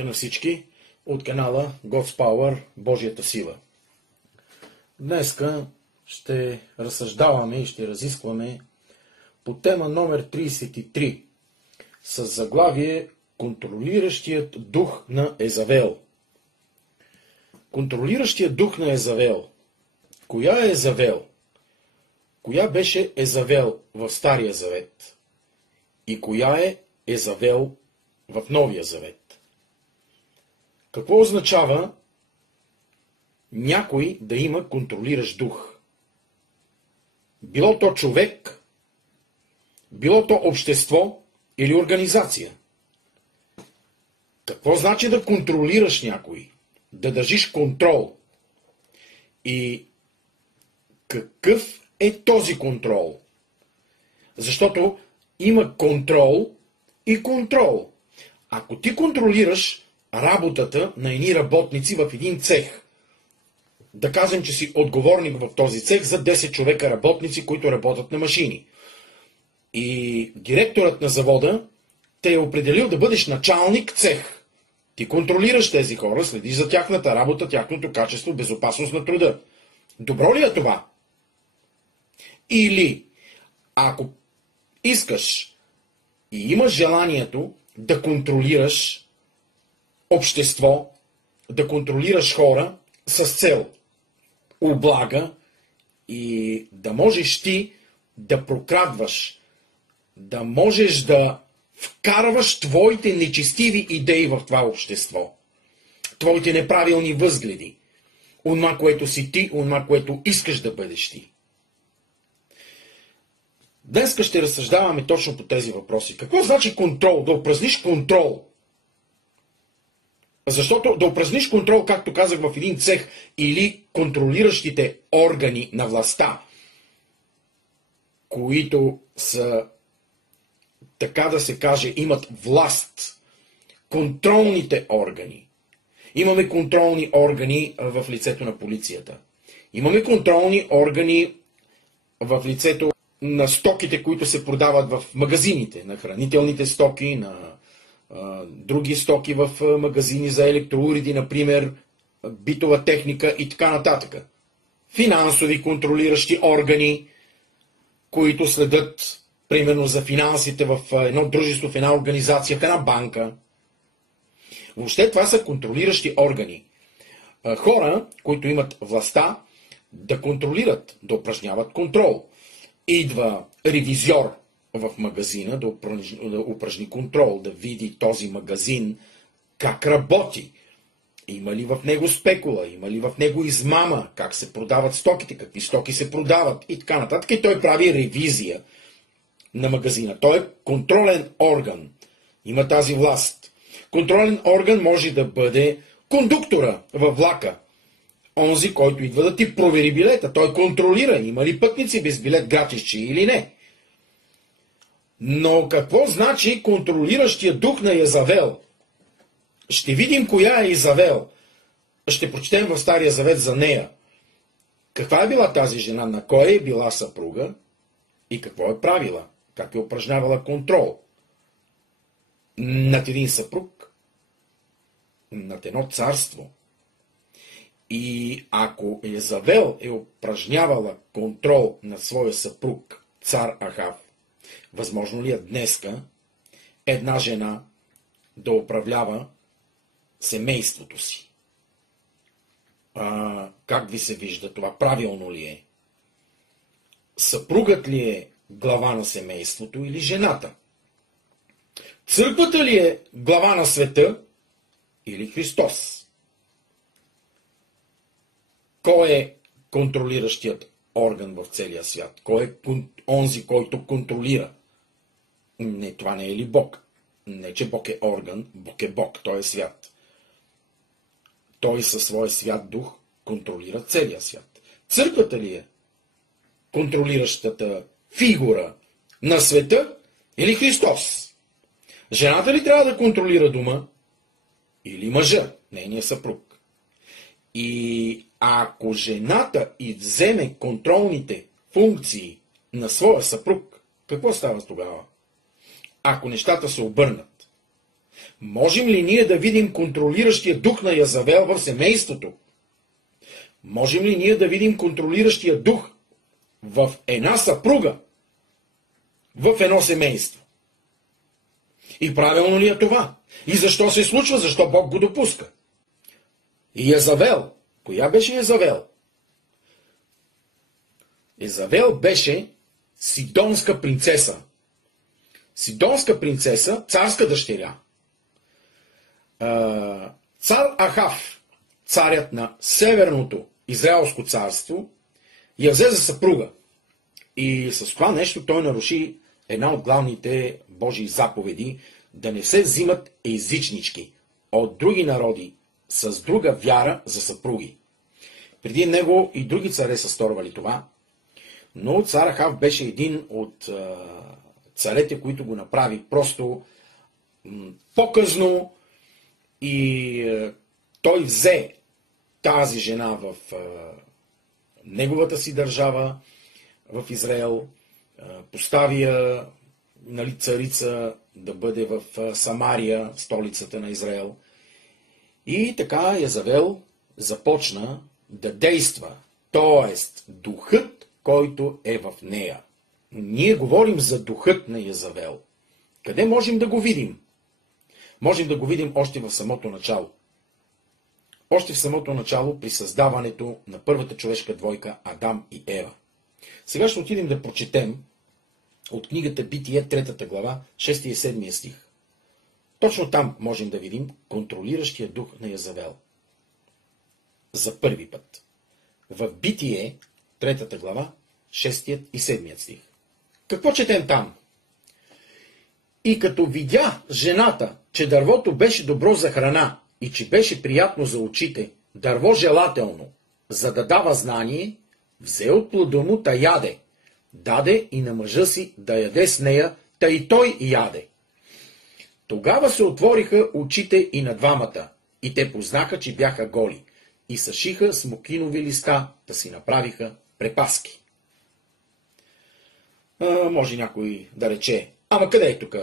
Здравейте на всички от канала God's Power, Божията сила. Днеска ще разсъждаваме и ще разискваме по тема номер 33 с заглавие Контролиращият дух на Езавел. Контролиращият дух на Езавел. Коя е Езавел? Коя беше Езавел в Стария завет? И коя е Езавел в Новия завет? Какво означава някой да има контролиращ дух? Било то човек, било то общество или организация. Какво значи да контролираш някой? Да държиш контрол. И какъв е този контрол? Защото има контрол и контрол. Ако ти контролираш работата на едни работници в един цех, да кажем, че си отговорник в този цех за 10 човека работници, които работят на машини. И директорът на завода те е определил да бъдеш началник цех. Ти контролираш тези хора, следиш за тяхната работа, тяхното качество, безопасност на труда. Добро ли е това? Или, ако искаш и имаш желанието да контролираш общество, да контролираш хора с цел облага и да можеш ти да прокрадваш, да можеш да вкарваш твоите нечестиви идеи в това общество, твоите неправилни възгледи, онова, което си ти, онова, което искаш да бъдеш ти. Днес ще разсъждаваме точно по тези въпроси. Какво значи контрол? Да упражниш контрол. Защото да упражниш контрол, както казах, в един цех или контролиращите органи на властта, които са, така да се каже, имат власт, контролните органи. Имаме контролни органи в лицето на полицията. Имаме контролни органи в лицето на стоките, които се продават в магазините, на хранителните стоки, на други стоки в магазини за електроуреди, например, битова техника и така нататък. Финансови контролиращи органи, които следят, примерно, за финансите в едно дружество, в една организация, в една банка. Въобще това са контролиращи органи. Хора, които имат властта да контролират, да упражняват контрол. Идва ревизьор в магазина да упражни контрол, да види този магазин как работи. Има ли в него спекула, има ли в него измама, как се продават стоките, какви стоки се продават и така нататък. И той прави ревизия на магазина. Той е контролен орган. Има тази власт. Контролен орган може да бъде кондуктора във влака. Онзи, който идва да ти провери билета. Той контролира, има ли пътници без билет гратисче или не. Но какво значи контролиращия дух на Езавел? Ще видим коя е Изавел. Ще прочетем в Стария завет за нея. Каква е била тази жена, на кой е била съпруга и какво е правила, как е упражнявала контрол над един съпруг, над едно царство. И ако Езавел е упражнявала контрол над своя съпруг, цар Ахав, възможно ли е днеска една жена да управлява семейството си? Как ви се вижда това? Правилно ли е? Съпругът ли е глава на семейството или жената? Църквата ли е глава на света или Христос? Кой е контролиращият орган в целия свят? Кой е онзи, който контролира? Не, това не е ли Бог? Не, че Бог е орган, Бог е Бог, Той е свят. Той със своя свят дух контролира целия свят. Църквата ли е контролиращата фигура на света или Христос? Жената ли трябва да контролира дома или мъжа, нейния съпруг? И ако жената и вземе контролните функции на своя съпруг, какво става тогава? Ако нещата се обърнат? Можем ли ние да видим контролиращия дух на Язавел в семейството? Можем ли ние да видим контролиращия дух в една съпруга, в едно семейство? И правилно ли е това? И защо се случва? Защо Бог го допуска? И Язавел. Коя беше Язавел? Язавел беше сидонска принцеса. Сидонска принцеса, царска дъщеря. Цар Ахав, царят на Северното Израелско царство, я взе за съпруга. И с това нещо той наруши една от главните Божии заповеди, да не се взимат езичнички от други народи с друга вяра за съпруги. Преди него и други царе са сторвали това, но цар Ахав беше един от царете, които го направи просто показно, и той взе тази жена в неговата си държава, в Израел, постави я, нали, царица да бъде в Самария, столицата на Израел. И така Язавел започна да действа, т.е. духът, който е в нея. Ние говорим за духът на Язавел. Къде можем да го видим? Можем да го видим още в самото начало. Още в самото начало при създаването на първата човешка двойка Адам и Ева. Сега ще отидем да прочетем от книгата Битие, 3 глава, 6 и 7 стих. Точно там можем да видим контролиращия дух на Язавел. За първи път. В Битие, 3 глава, 6 и 7 стих. Какво четем там? И като видя жената, че дървото беше добро за храна и че беше приятно за очите, дърво желателно, за да дава знание, взе от плода му та яде, даде и на мъжа си да яде с нея, та и той яде. Тогава се отвориха очите и на двамата, и те познаха, че бяха голи, и съшиха смокинови листа, да си направиха препаски. Може някой да рече, ама къде е тук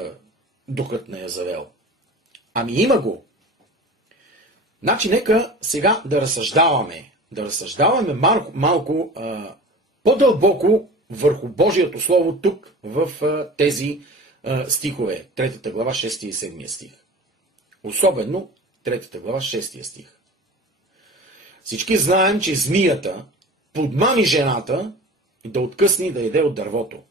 духът на Язавел? Ами има го. Значи нека сега да разсъждаваме. Да разсъждаваме малко по-дълбоко върху Божието Слово тук в тези стихове. 3 глава, 6 и 7 стих. Особено 3 глава, 6 стих. Всички знаем, че змията подмами жената да откъсне да яде от дървото.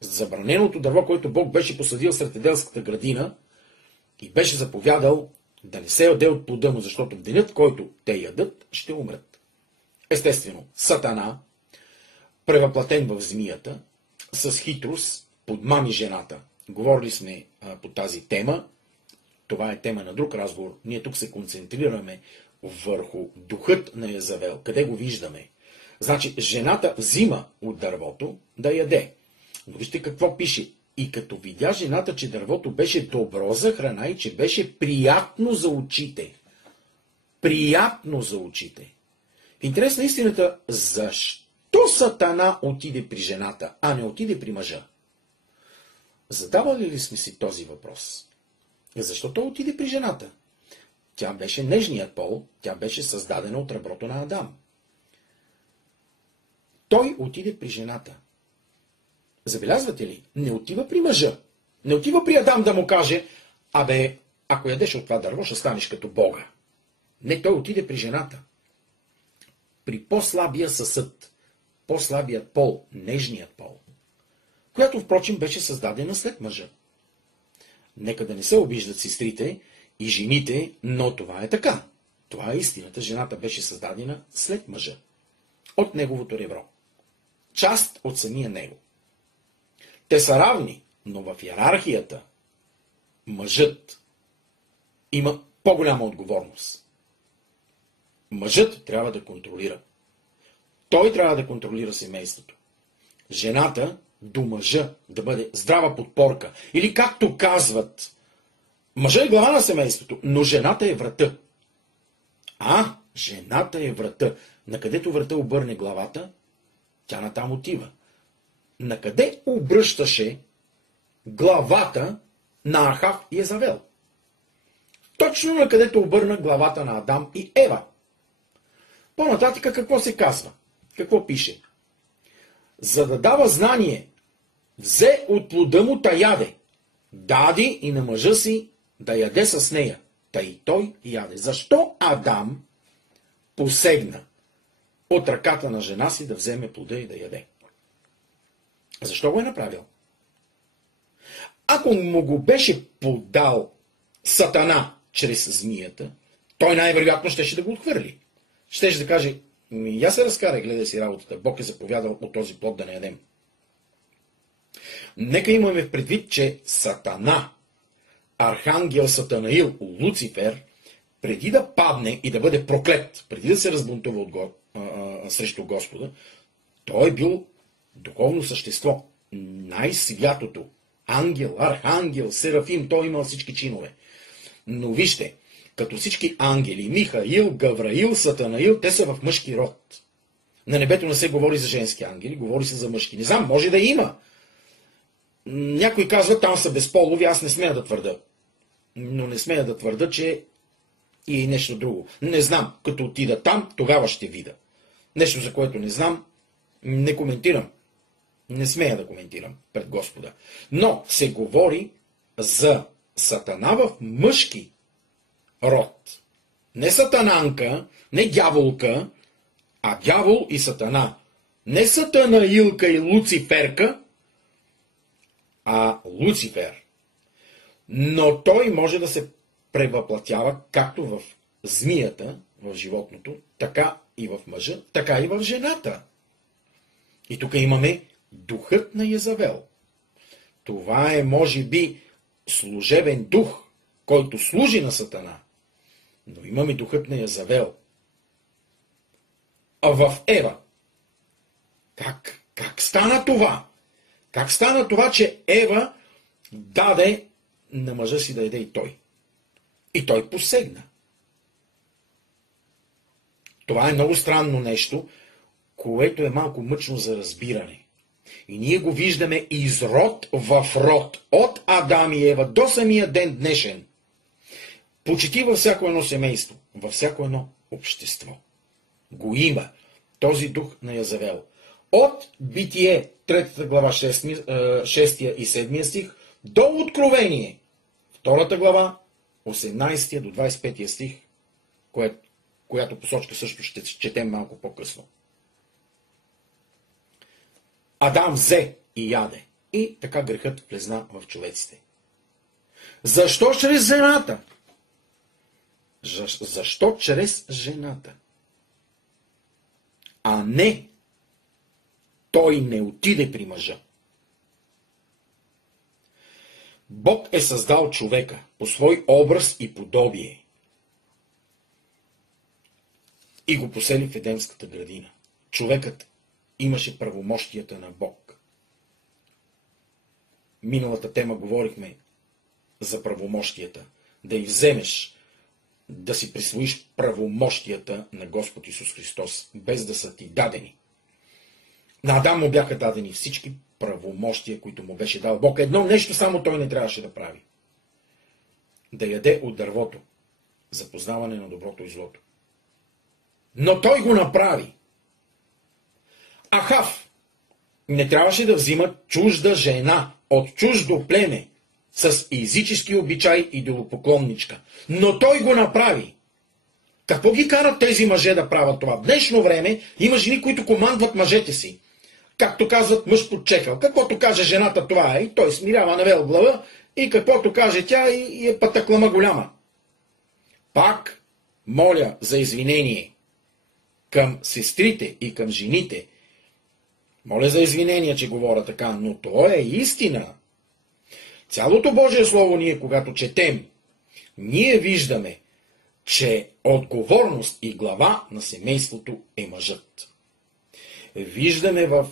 Забраненото дърво, което Бог беше посадил сред Еделската градина и беше заповядал да не се яде от плода му, защото в денят, който те ядат, ще умрат. Естествено, Сатана, превъплатен в змията, с хитрост подмами жената. Говорили сме по тази тема. Това е тема на друг разговор. Ние тук се концентрираме върху духът на Язавел. Къде го виждаме? Значи, жената взима от дървото да яде. Но вижте какво пише. И като видя жената, че дървото беше добро за храна и че беше приятно за очите. Приятно за очите. В интерес на истината, защо Сатана отиде при жената, а не отиде при мъжа? Задавали ли сме си този въпрос? Защо той отиде при жената? Тя беше нежният пол, тя беше създадена от реброто на Адам. Той отиде при жената. Забелязвате ли? Не отива при мъжа. Не отива при Адам да му каже, абе, ако ядеш от това дърво, ще станеш като Бога. Не, той отиде при жената. При по-слабия съсъд, по-слабият пол, нежният пол, която, впрочем, беше създадена след мъжа. Нека да не се обиждат сестрите и жените, но това е така. Това е истината. Жената беше създадена след мъжа. От неговото ребро. Част от самия него. Те са равни, но в йерархията мъжът има по-голяма отговорност. Мъжът трябва да контролира. Той трябва да контролира семейството. Жената до мъжа да бъде здрава подпорка. Или както казват, мъжът е глава на семейството, но жената е врата. Жената е врата. Накъдето врата обърне главата, тя натам отива. Накъде обръщаше главата на Ахав и Язавел? Точно на където обърна главата на Адам и Ева. По-нататъка какво се казва? Какво пише? За да дава знание, взе от плода му та яде, даде и на мъжа си да яде с нея, та и той яде. Защо Адам посегна от ръката на жена си да вземе плода и да яде? Защо го е направил? Ако му го беше подал Сатана чрез змията, той най-вероятно щеше да го отхвърли. Щеше да каже: я се разкарай, гледай си работата, Бог е заповядал от този плод да не ядем. Нека имаме в предвид, че Сатана, архангел Сатанаил, Луцифер, преди да падне и да бъде проклет, преди да се разбунтува срещу Господа, той е бил духовно същество, най-святото, ангел, архангел, серафим, той имал всички чинове. Но вижте, като всички ангели, Михаил, Гавраил, Сатанаил, те са в мъжки род. На небето не се говори за женски ангели, говори се за мъжки. Не знам, може да има. Някой казва, там са безполови, аз не смея да твърда. Но не смея да твърда, че и нещо друго. Не знам, като отида там, тогава ще видя. Нещо, за което не знам, не коментирам. Не смея да коментирам пред Господа. Но се говори за Сатана в мъжки род. Не сатананка, не дяволка, а дявол и Сатана. Не Сатанаилка и Луциферка, а Луцифер. Но той може да се превъплатява както в змията, в животното, така и в мъжа, така и в жената. И тук имаме духът на Язавел. Това е, може би, служебен дух, който служи на Сатана. Но имаме духът на Язавел. А в Ева. Как стана това? Как стана това, че Ева даде на мъжа си да яде и той? И той посегна. Това е много странно нещо, което е малко мъчно за разбиране. И ние го виждаме из род в род, от Адам и Ева до самия ден днешен. Почти във всяко едно семейство, във всяко едно общество. Го има този дух на Язавел. От Битие, 3 глава, 6 и 7 стих, до Откровение, 2 глава, 18 до 25 стих, която посочка също ще четем малко по-късно. Адам взе и яде. И така грехът влезна в човеците. Защо чрез жената? Защо чрез жената? А не той не отиде при мъжа. Бог е създал човека по свой образ и подобие и го посели в Едемската градина. Човекът имаше правомощията на Бог. Миналата тема говорихме за правомощията. Да и вземеш, да си присвоиш правомощията на Господ Исус Христос, без да са ти дадени. На Адам му бяха дадени всички правомощия, които му беше дал Бог. Едно нещо само той не трябваше да прави. Да яде от дървото, за познаване на доброто и злото. Но той го направи. Ахав не трябваше да взима чужда жена от чуждо племе с езически обичай и идолопоклонничка. Но той го направи. Какво ги карат тези мъже да правят това? В днешно време има жени, които командват мъжете си. Както казват, мъж под чекъл. Каквото каже жената, това е. И той смирява навел глава и каквото каже тя и е пътъклама голяма. Пак моля за извинение към сестрите и към жените. Моля за извинение, че говоря така, но то е истина. Цялото Божие Слово ние, когато четем, ние виждаме, че отговорност и глава на семейството е мъжът. Виждаме в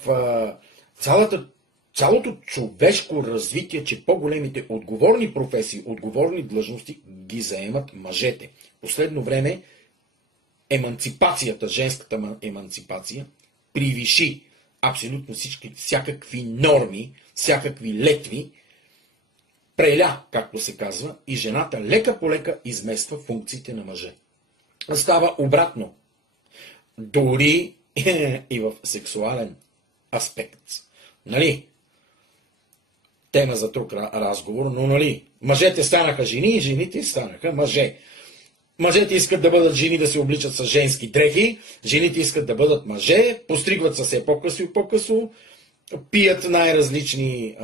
цялото човешко развитие, че по-големите отговорни професии, отговорни длъжности ги заемат мъжете. Последно време еманципацията, женската еманципация, превиши абсолютно всякакви норми, всякакви летви преля, както се казва, и жената лека по лека измества функциите на мъжа. Става обратно. Дори и в сексуален аспект. Нали? Тема за друг разговор, но нали? Мъжете станаха жени и жените станаха мъже. Мъжете искат да бъдат жени, да се обличат с женски дрехи, жените искат да бъдат мъже, постригват се все по-късо и по-късо, пият най-различни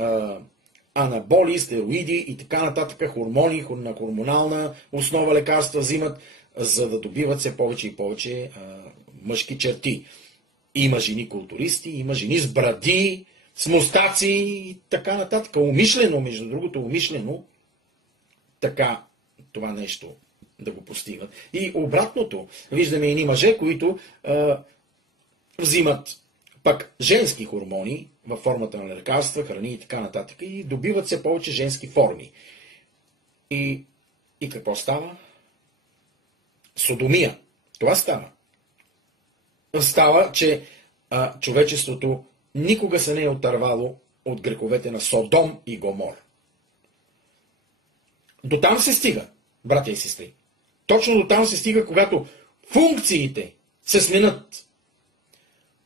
анаболи, стероиди и така нататък, хормони, на хормонална основа лекарства взимат, за да добиват все повече и повече мъжки черти. Има жени културисти, има жени с бради, с мустаци и така нататък. Умишлено, между другото, умишлено, така това нещо да го постигат. И обратното, виждаме едни мъже, които взимат пък женски хормони във формата на лекарства, храни и така нататък и добиват все повече женски форми. И какво става? Содомия. Това става. Става, че човечеството никога се не е отървало от греховете на Содом и Гомор. До там се стига, братя и сестри. Точно до там се стига, когато функциите се сменят.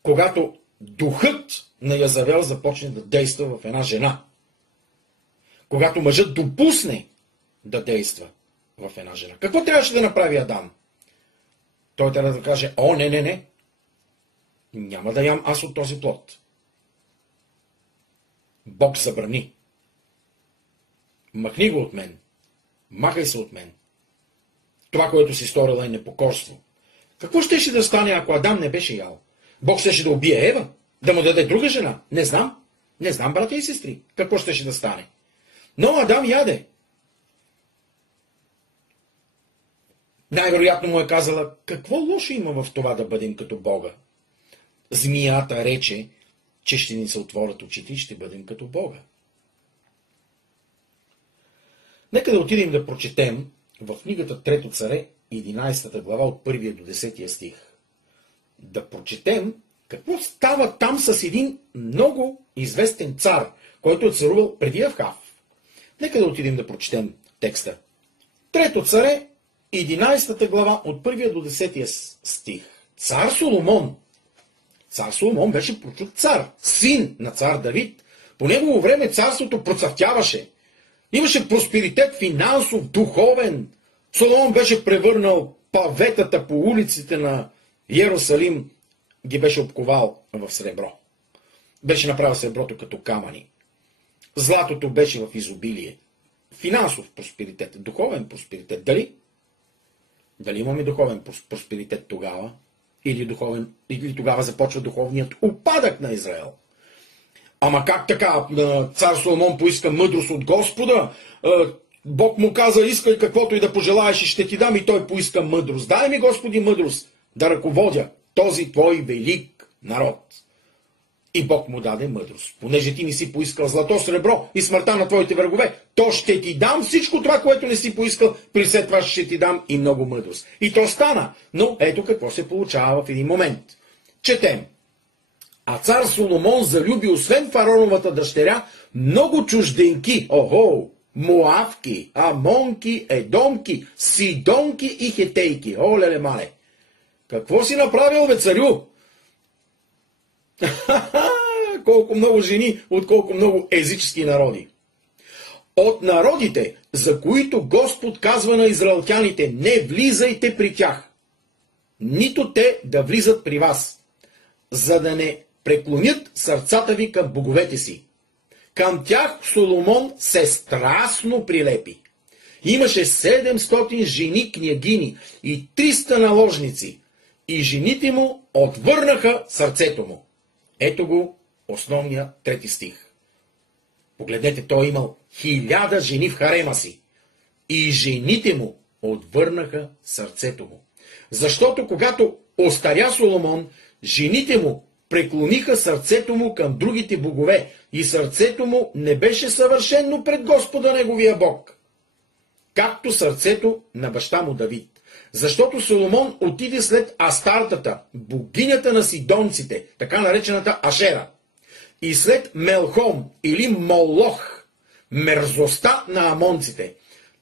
Когато духът на Язавел започне да действа в една жена. Когато мъжът допусне да действа в една жена. Какво трябваше да направи Адам? Той трябва да каже, не. Няма да ям аз от този плод. Бог забрани. Махни го от мен. Махай се от мен. Това, което си сторила е непокорство. Какво щеше да стане, ако Адам не беше ял? Бог щеше да убие Ева? Да му даде друга жена? Не знам. Не знам, братя и сестри, какво щеше да стане. Но Адам яде. Най-вероятно му е казала, какво лошо има в това да бъдем като Бога? Змията рече, че ще ни се отворят очите и ще бъдем като Бога. Нека да отидем да прочетем в книгата Трето царе, 11 глава от 1 до 10 стих. Да прочетем какво става там с един много известен цар, който е царувал преди Ахав. Нека да отидем да прочетем текста. Трето царе, 11 глава от 1 до 10 стих. Цар Соломон. Цар Соломон беше прочут цар, син на цар Давид. По негово време царството процъфтяваше. Имаше просперитет финансов, духовен. Соломон беше превърнал паветата по улиците на Йерусалим, ги беше обковал в сребро. Беше направил среброто като камъни. Златото беше в изобилие. Финансов просперитет, духовен просперитет. Дали? Дали имаме духовен просперитет тогава? Или тогава започва духовният упадък на Израел? Ама как така? Цар Соломон поиска мъдрост от Господа. Бог му каза, искай каквото и да пожелаеш и ще ти дам, и той поиска мъдрост. Дай ми, Господи, мъдрост да ръководя този твой велик народ. И Бог му даде мъдрост. Понеже ти не си поискал злато, сребро и смъртта на твоите врагове, то ще ти дам всичко това, което не си поискал, при след това ще ти дам и много мъдрост. И то стана. Но ето какво се получава в един момент. Четем. А цар Соломон залюби освен фараоновата дъщеря много чужденки. Моавки, амонки, едомки, сидонки и хетейки. Оле, мале. Какво си направил, бе, царю? Колко много жени, от колко много езически народи. От народите, за които Господ казва на израелтяните, не влизайте при тях, нито те да влизат при вас, за да не преклонят сърцата ви към боговете си. Към тях Соломон се страстно прилепи. Имаше 700 жени княгини и 300 наложници, и жените му отвърнаха сърцето му. Ето го основния 3 стих. Погледнете, той имал 1000 жени в харема си, и жените му отвърнаха сърцето му. Защото когато остаря Соломон, жените му преклониха сърцето му към другите богове и сърцето му не беше съвършено пред Господа неговия Бог, както сърцето на баща му Давид. Защото Соломон отиде след Астартата, богинята на сидонците, така наречената Ашера, и след Мелхом или Молох, мерзостта на амонците.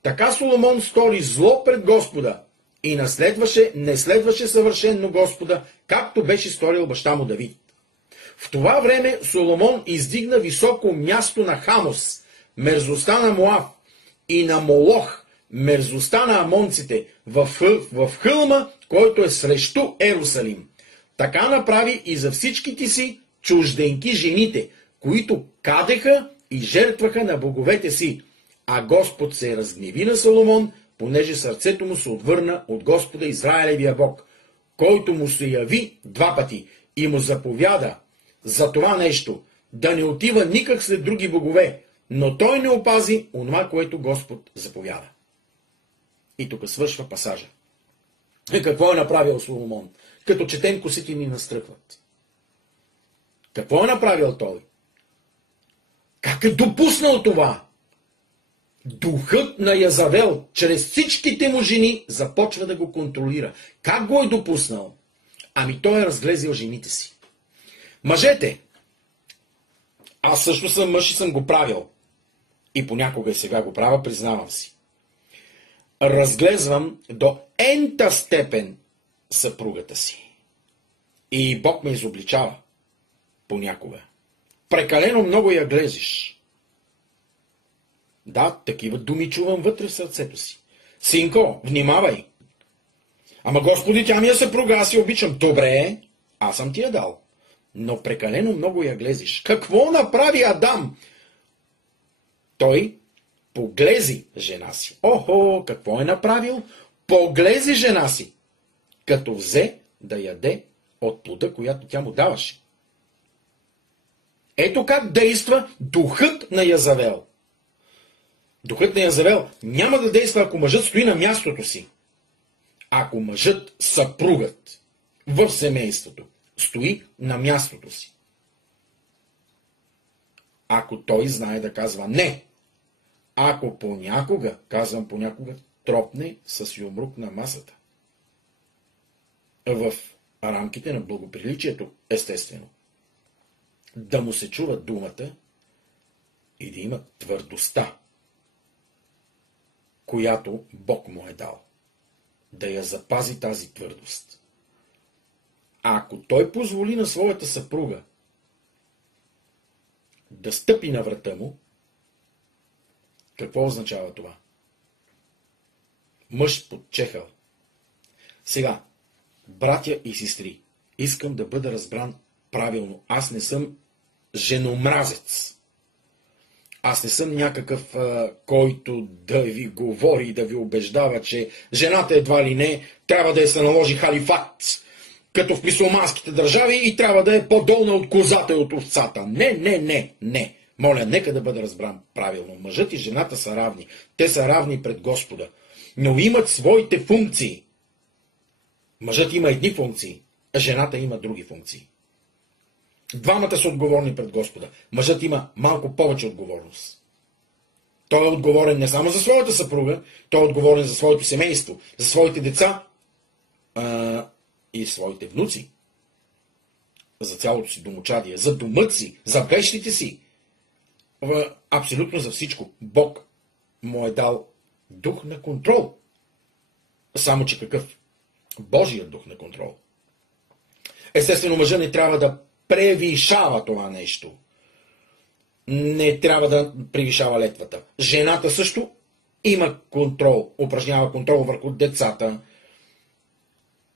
Така Соломон стори зло пред Господа и не следваше съвършенно Господа, както беше сторил баща му Давид. В това време Соломон издигна високо място на Хамос, мерзостта на Моав, и на Молох, мерзостта на амонците, в хълма, който е срещу Ерусалим. Така направи и за всичките си чужденки жените, които кадеха и жертваха на боговете си. А Господ се разгневи на Соломон, понеже сърцето му се отвърна от Господа Израилевия Бог, който му се яви 2 пъти и му заповяда за това нещо, да не отива никак след други богове, но той не опази онова, което Господ заповяда. И тук свършва пасажа. Какво е направил Соломон? Като четем, косите ни настръхват. Какво е направил той? Как е допуснал това? Духът на Язавел, чрез всичките му жени, започва да го контролира. Как го е допуснал? Ами той е разглезил жените си. Мъжете, аз също съм мъж и съм го правил. И понякога и сега го правя, признавам си. Разглезвам до ента степен съпругата си. И Бог ме изобличава понякога. Прекалено много я глезиш. Да, такива думи чувам вътре в сърцето си. Синко, внимавай! Ама Господи, тя ми е съпруга, аз я обичам. Добре, аз съм ти я дал. Но прекалено много я глезиш. Какво направи Адам? Той поглези жена си. Охо, какво е направил? Поглези жена си, като взе да яде от плода, която тя му даваше. Ето как действа духът на Язавел. Духът на Язавел няма да действа, ако мъжът стои на мястото си. Ако мъжът, съпругът в семейството, стои на мястото си. Ако той знае да казва не. Ако понякога, казвам понякога, тропне с юмрук на масата. В рамките на благоприличието, естествено. Да му се чува думата и да има твърдостта, която Бог му е дал. Да я запази тази твърдост. А ако той позволи на своята съпруга да стъпи на врата му, какво означава това? Мъж подчехал. Сега, братя и сестри, искам да бъда разбран правилно. Аз не съм женомразец. Аз не съм някакъв, който да ви говори и да ви убеждава, че жената едва ли не трябва да се наложи халифат, като в мюсюлманските държави, и трябва да е по-долна от козата и от овцата. Не. Моля, нека да бъда разбран правилно. Мъжът и жената са равни. Те са равни пред Господа. Но имат своите функции. Мъжът има едни функции, а жената има други функции. Двамата са отговорни пред Господа. Мъжът има малко повече отговорност. Той е отговорен не само за своята съпруга, той е отговорен за своето семейство, за своите деца и своите внуци. За цялото си домочадие, за домът си, за вещите си. Абсолютно за всичко. Бог му е дал дух на контрол. Само че какъв? Божият дух на контрол. Естествено, мъжът не трябва да превишава това нещо. Не трябва да превишава летвата. Жената също има контрол, упражнява контрол върху децата.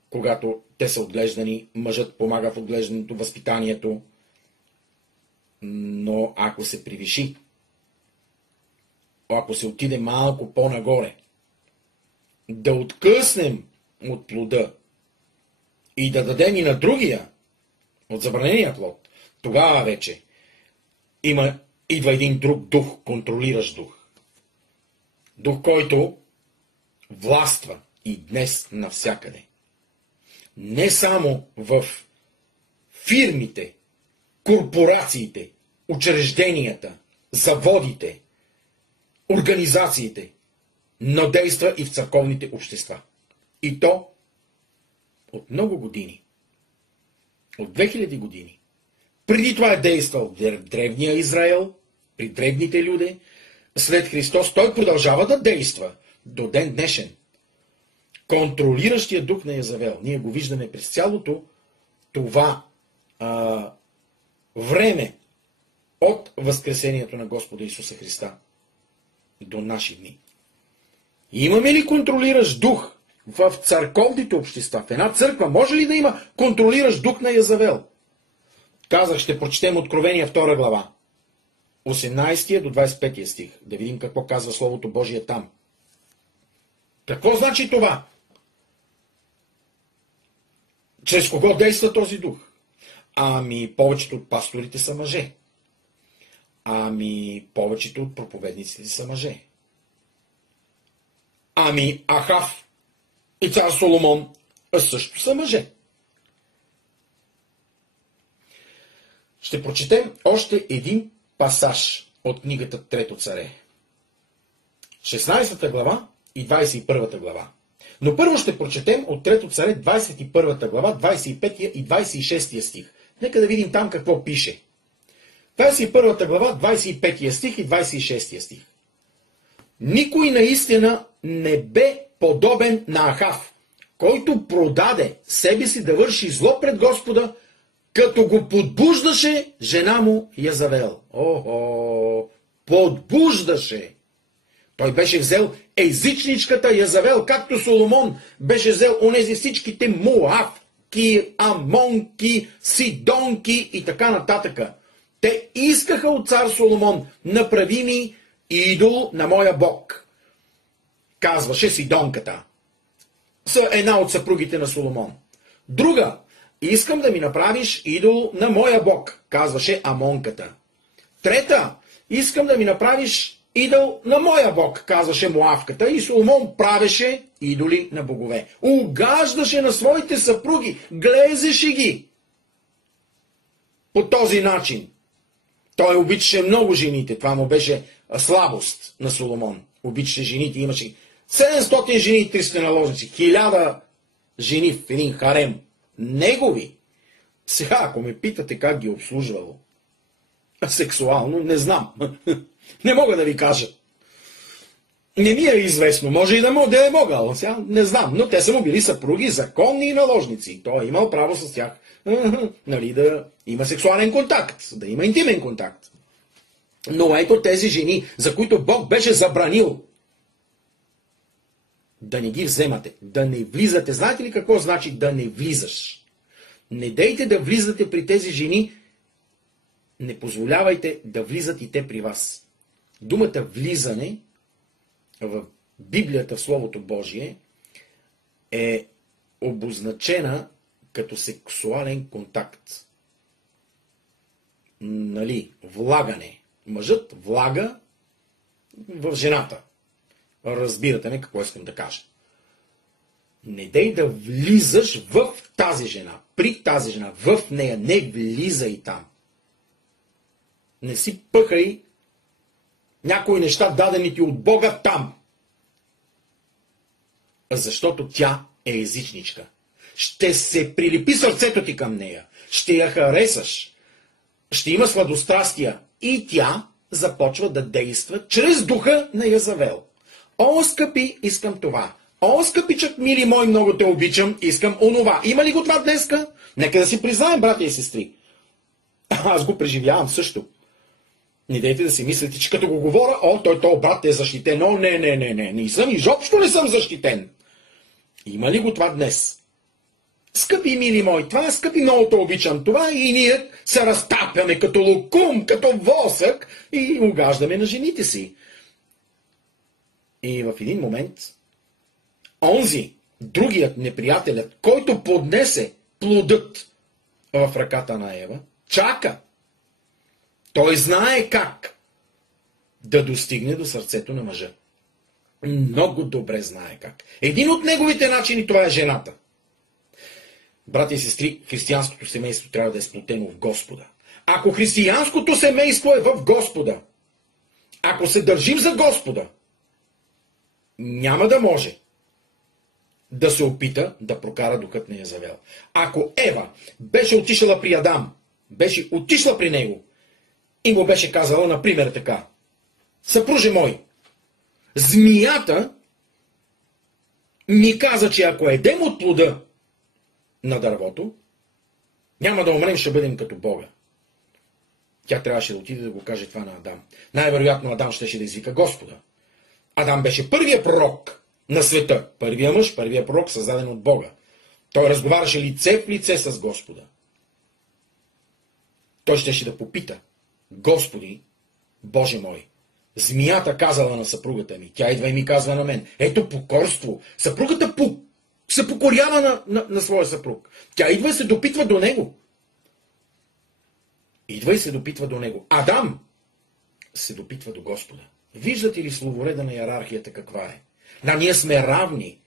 Когато те са отглеждани, мъжът помага в отглеждането, възпитанието. Но ако се превиши, ако се отиде малко по-нагоре, да откъснем от плода и да дадем и на другия, от забранения плод, тогава вече идва един друг дух, контролиращ дух. Дух, който властва и днес навсякъде. Не само в фирмите, корпорациите, учрежденията, заводите, организациите, но действа и в църковните общества. И то от много години. От 2000 години. Преди това е действал в древния Израел, при древните люди, след Христос, той продължава да действа до ден днешен. Контролиращия дух на Язавел. Ние го виждаме през цялото това време от възкресението на Господа Исуса Христа до наши дни. Имаме ли контролиращ дух в църковните общества? В една църква може ли да има контролиращ дух на Язавел? Казах, ще прочетем Откровение 2 глава. 18 до 25 стих. Да видим какво казва Словото Божие там. Какво значи това? Чрез кого действа този дух? Ами, повечето от пасторите са мъже. Ами, повечето от проповедниците са мъже. Ами, Ахав и цар Соломон също са мъже. Ще прочетем още един пасаж от книгата Трето царе. 16 глава и 21 глава. Но първо ще прочетем от Трето царе 21 глава, 25 и 26 стих. Нека да видим там какво пише. 21 глава, 25 стих и 26 стих. Никой наистина не бе подобен на Ахав, който продаде себе си да върши зло пред Господа, като го подбуждаше жена му Язавел. Охо! Подбуждаше! Той беше взел езичничката Язавел, както Соломон беше взел онези всичките Моавки, Амонки, Сидонки и така нататък. Те искаха от цар Соломон: направи ми идол на моя бог. Казваше Сидонката. Една от съпругите на Соломон. Друга: искам да ми направиш идол на моя бог. Казваше Амонката. Трета: искам да ми направиш идол на моя бог. Казваше Моавката. И Соломон правеше идоли на богове. Угаждаше на своите съпруги. Глезеше ги. По този начин. Той обичаше много жените. Това му беше слабост на Соломон. Обичаше жените. Имаше 700 жени и 300 наложници. 1000 жени в един харем. Негови. Сега, ако ме питате как ги обслужвало сексуално, не знам. Не мога да ви кажа. Не ми е известно. Може и да е могъл. Сега не знам. Но те са му били съпруги, законни и наложници. Той е имал право с тях нали, да има сексуален контакт, да има интимен контакт. Но ето тези жени, за които Бог беше забранил да не ги вземате, да не влизате. Знаете ли какво значи да не влизаш? Не дейте да влизате при тези жени, не позволявайте да влизат и те при вас. Думата влизане в Библията, в Словото Божие, е обозначена като сексуален контакт. Нали, влагане. Мъжът влага в жената. Разбирате ме какво искам да кажа. Не дей да влизаш в тази жена, при тази жена, в нея. Не влизай там. Не си пъхай някои неща, дадени ти от Бога, там. Защото тя е езичничка. Ще се прилепи сърцето ти към нея. Ще я харесаш. Ще има сладострастия. И тя започва да действа чрез духа на Язавел. О, скъпи, искам това. О, скъпичък, мили мой, много те обичам, искам онова. Има ли го това днеска? Нека да си признаем, братя и сестри. Аз го преживявам също. Не дейте да си мислите, че като го говоря, той брат е защитен. О, не съм, изобщо не съм защитен. Има ли го това днес? Скъпи, мили мои, това, скъпи, много те обичам това, и ние се разтапяме като лукум, като восък и угаждаме на жените си. И в един момент, онзи, другият неприятелят, който поднесе плодът в ръката на Ева, чака. Той знае как да достигне до сърцето на мъжа. Много добре знае как. Един от неговите начини, това е жената. Братя и сестри, християнското семейство трябва да е сплотено в Господа. Ако християнското семейство е в Господа, ако се държим за Господа, няма да може да се опита да прокара духът на Язавел. Ако Ева беше отишла при Адам, беше отишла при него и му беше казала, например, така: съпруже мой, змията ми каза, че ако едем от плода на дървото, няма да умрем, ще бъдем като Бога. Тя трябваше да отиде да го каже това на Адам. Най-вероятно Адам щеше да извика Господа. Адам беше първия пророк на света. Първия мъж, първия пророк, създаден от Бога. Той разговаряше лице в лице с Господа. Той щеше да попита: Господи, Боже мой, змията казала на съпругата ми, тя идва и ми казва на мен. Ето покорство. Съпругата се покорява на своя съпруг. Тя идва и се допитва до него. Идва и се допитва до него. Адам се допитва до Господа. Виждате ли словореда на иерархията каква е? Ние сме равни.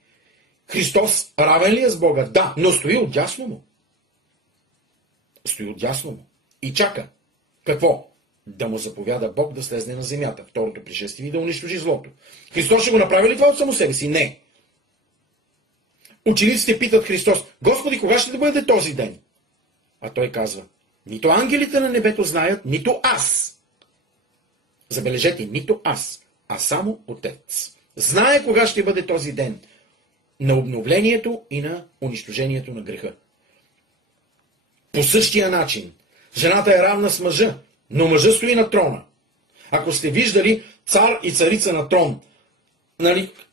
Христос равен ли е с Бога? Да, но стои отдясно му. Стои отдясно му. И чака. Какво? Да му заповяда Бог да слезне на земята. Второто пришествие и да унищожи злото. Христос ще го направи ли това от само себе си? Не. Учениците питат Христос: Господи, кога ще да бъде този ден? А той казва: нито ангелите на небето знаят, нито аз. Забележете, нито аз, а само Отец. Знае кога ще бъде този ден на обновлението и на унищожението на греха. По същия начин, жената е равна с мъжа, но мъжът стои на трона. Ако сте виждали цар и царица на трон,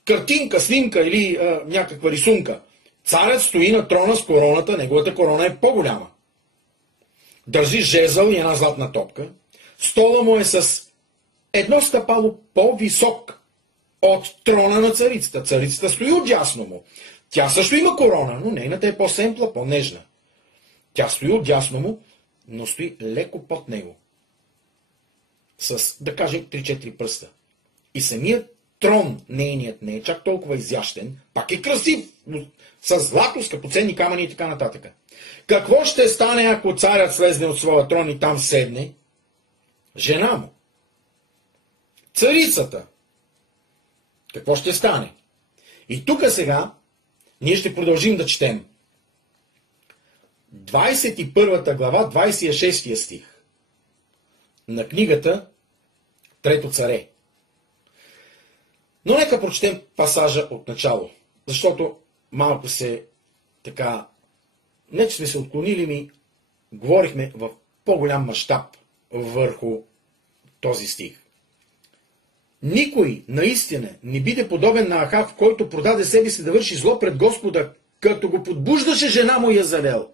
картинка, снимка или някаква рисунка, царят стои на трона с короната, неговата корона е по-голяма. Държи жезъл и една златна топка, стола му е с едно стъпало по-висок от трона на царицата. Царицата стои отдясно му. Тя също има корона, но нейната е по-семпла, по-нежна. Тя стои отдясно му, но стои леко под него. С, да кажем, 3-4 пръста. И самият трон, нейният, не е чак толкова изящен, пак е красив, с злато, скъпоценни камъни и така нататък. Какво ще стане, ако царят слезне от своя трон и там седне жена му? Царицата. Какво ще стане? И тук сега ние ще продължим да четем 21 глава, 26 стих на книгата Трето царе. Но нека прочетем пасажа от начало, защото малко се така, не че сме се отклонили, ми говорихме в по-голям мащаб върху този стих. Никой наистина не биде подобен на Ахав, който продаде себе си да върши зло пред Господа, като го подбуждаше жена му Язавел,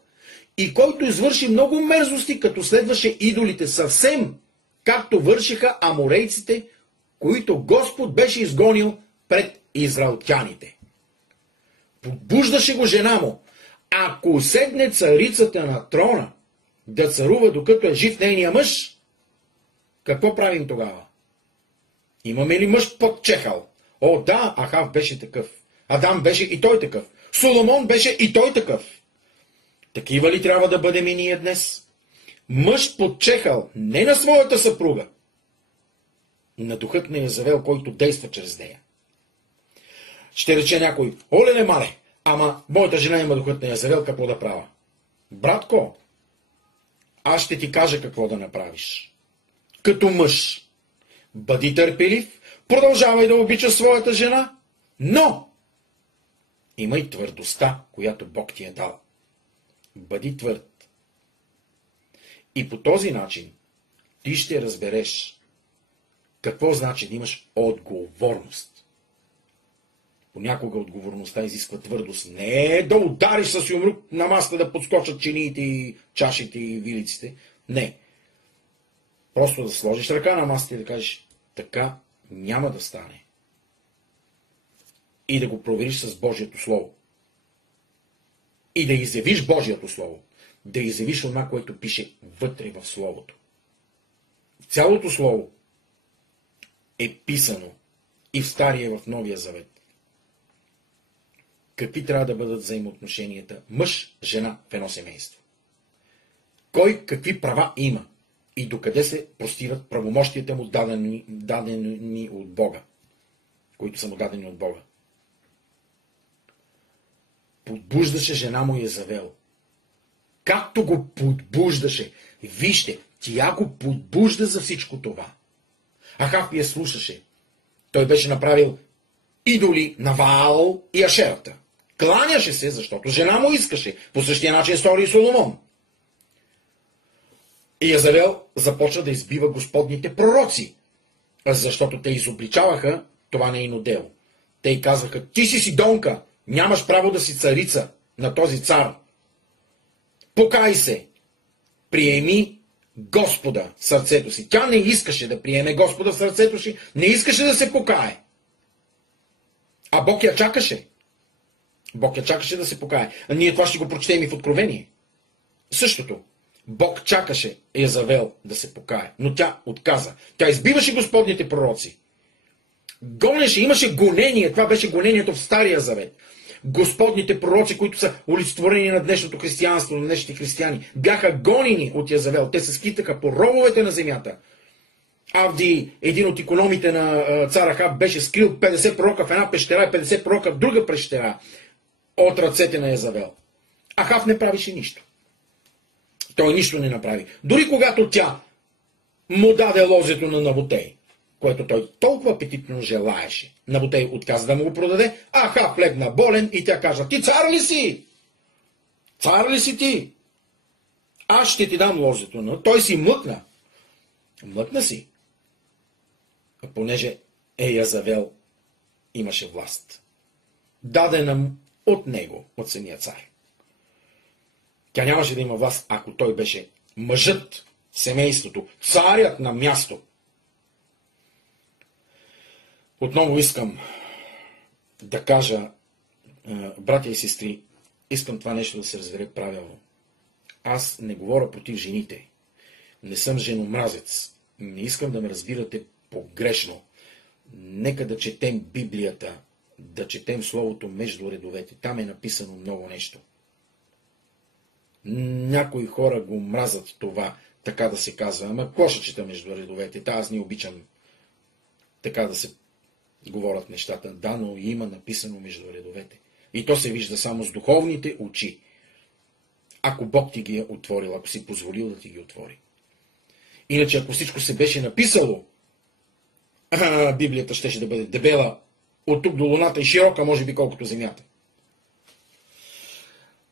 и който извърши много мерзости, като следваше идолите, съвсем както вършиха аморейците, които Господ беше изгонил пред израелтяните. Подбуждаше го жена му. Ако седне царицата на трона да царува, докато е жив нейния мъж, какво правим тогава? Имаме ли мъж под чехъл? О, да, Ахав беше такъв. Адам беше и той такъв. Соломон беше и той такъв. Такива ли трябва да бъдем и ние днес? Мъж под чехъл не на своята съпруга, на духът на Язавел, който действа чрез нея. Ще рече някой: оле, мале, ама моята жена има духът на Язавел, какво да правя? Братко, аз ще ти кажа какво да направиш. Като мъж, бъди търпелив, продължавай да обичаш своята жена, но имай твърдостта, която Бог ти е дал. Бъди твърд. И по този начин ти ще разбереш какво значи да имаш отговорност. Понякога отговорността изисква твърдост. Не е да удариш с юмрук на масата да подскочат чиниите и чашите и вилиците. Не. Просто да сложиш ръка на масата и да кажеш: така няма да стане. И да го провериш с Божието Слово. И да изявиш Божието Слово. Да изявиш онова, което пише вътре в Словото. Цялото Слово е писано и в Стария, и в Новия Завет. Какви трябва да бъдат взаимоотношенията мъж, жена в едно семейство? Кой какви права има и докъде се простират правомощията му, дадени от Бога, които са му дадени от Бога. Подбуждаше жена му Язавел. Както го подбуждаше, вижте, тя го подбужда за всичко това. Ахав я слушаше. Той беше направил идоли на Ваал и Ашерата. Кланяше се, защото жена му искаше. По същия начин стори и Соломон. И Язавел започна да избива господните пророци, защото те изобличаваха това нейно дело. Те й казваха: ти си Сидонка, нямаш право да си царица на този цар. Покай се, приеми Господа в сърцето си. Тя не искаше да приеме Господа в сърцето си, не искаше да се покае. А Бог я чакаше. Бог я чакаше да се покае. А ние това ще го прочетем и в Откровение. Същото. Бог чакаше Язавел да се покае, но тя отказа. Тя избиваше господните пророци. Гонеше, имаше гонение. Това беше гонението в Стария Завет. Господните пророци, които са олицетворени на днешното християнство, на днешните християни, бяха гонени от Язавел. Те се скитаха по рововете на земята. Авди, един от икономите на цар Ахав, беше скрил 50 пророка в една пещера и 50 пророка в друга пещера от ръцете на Язавел. Ахав не правише нищо. Той нищо не направи. Дори когато тя му даде лозето на Навотей, което той толкова апетитно желаеше. Навотей отказа да му го продаде, а Ахав легна болен и тя каза: ти цар ли си? Цар ли си ти? Аз ще ти дам лозето. Но той си млъкна. Млъкна си. Понеже Язавел имаше власт. Дадена от него, от самия цар. Тя нямаше да има власт, ако той беше мъжът в семейството, царят на място. Отново искам да кажа, братя и сестри, искам това нещо да се разбере правилно. Аз не говоря против жените. Не съм женомразец. Не искам да ме разбирате погрешно. Нека да четем Библията, да четем Словото между редовете. Там е написано много нещо. Някои хора го мразят това, така да се казва. Ама какво ще чета между редовете? Аз не обичам така да се говорят нещата. Да, но има написано между редовете. И то се вижда само с духовните очи. Ако Бог ти ги е отворил, ако си позволил да ти ги отвори. Иначе, ако всичко се беше написало, Библията щеше да бъде дебела от тук до луната и широка, може би колкото земята.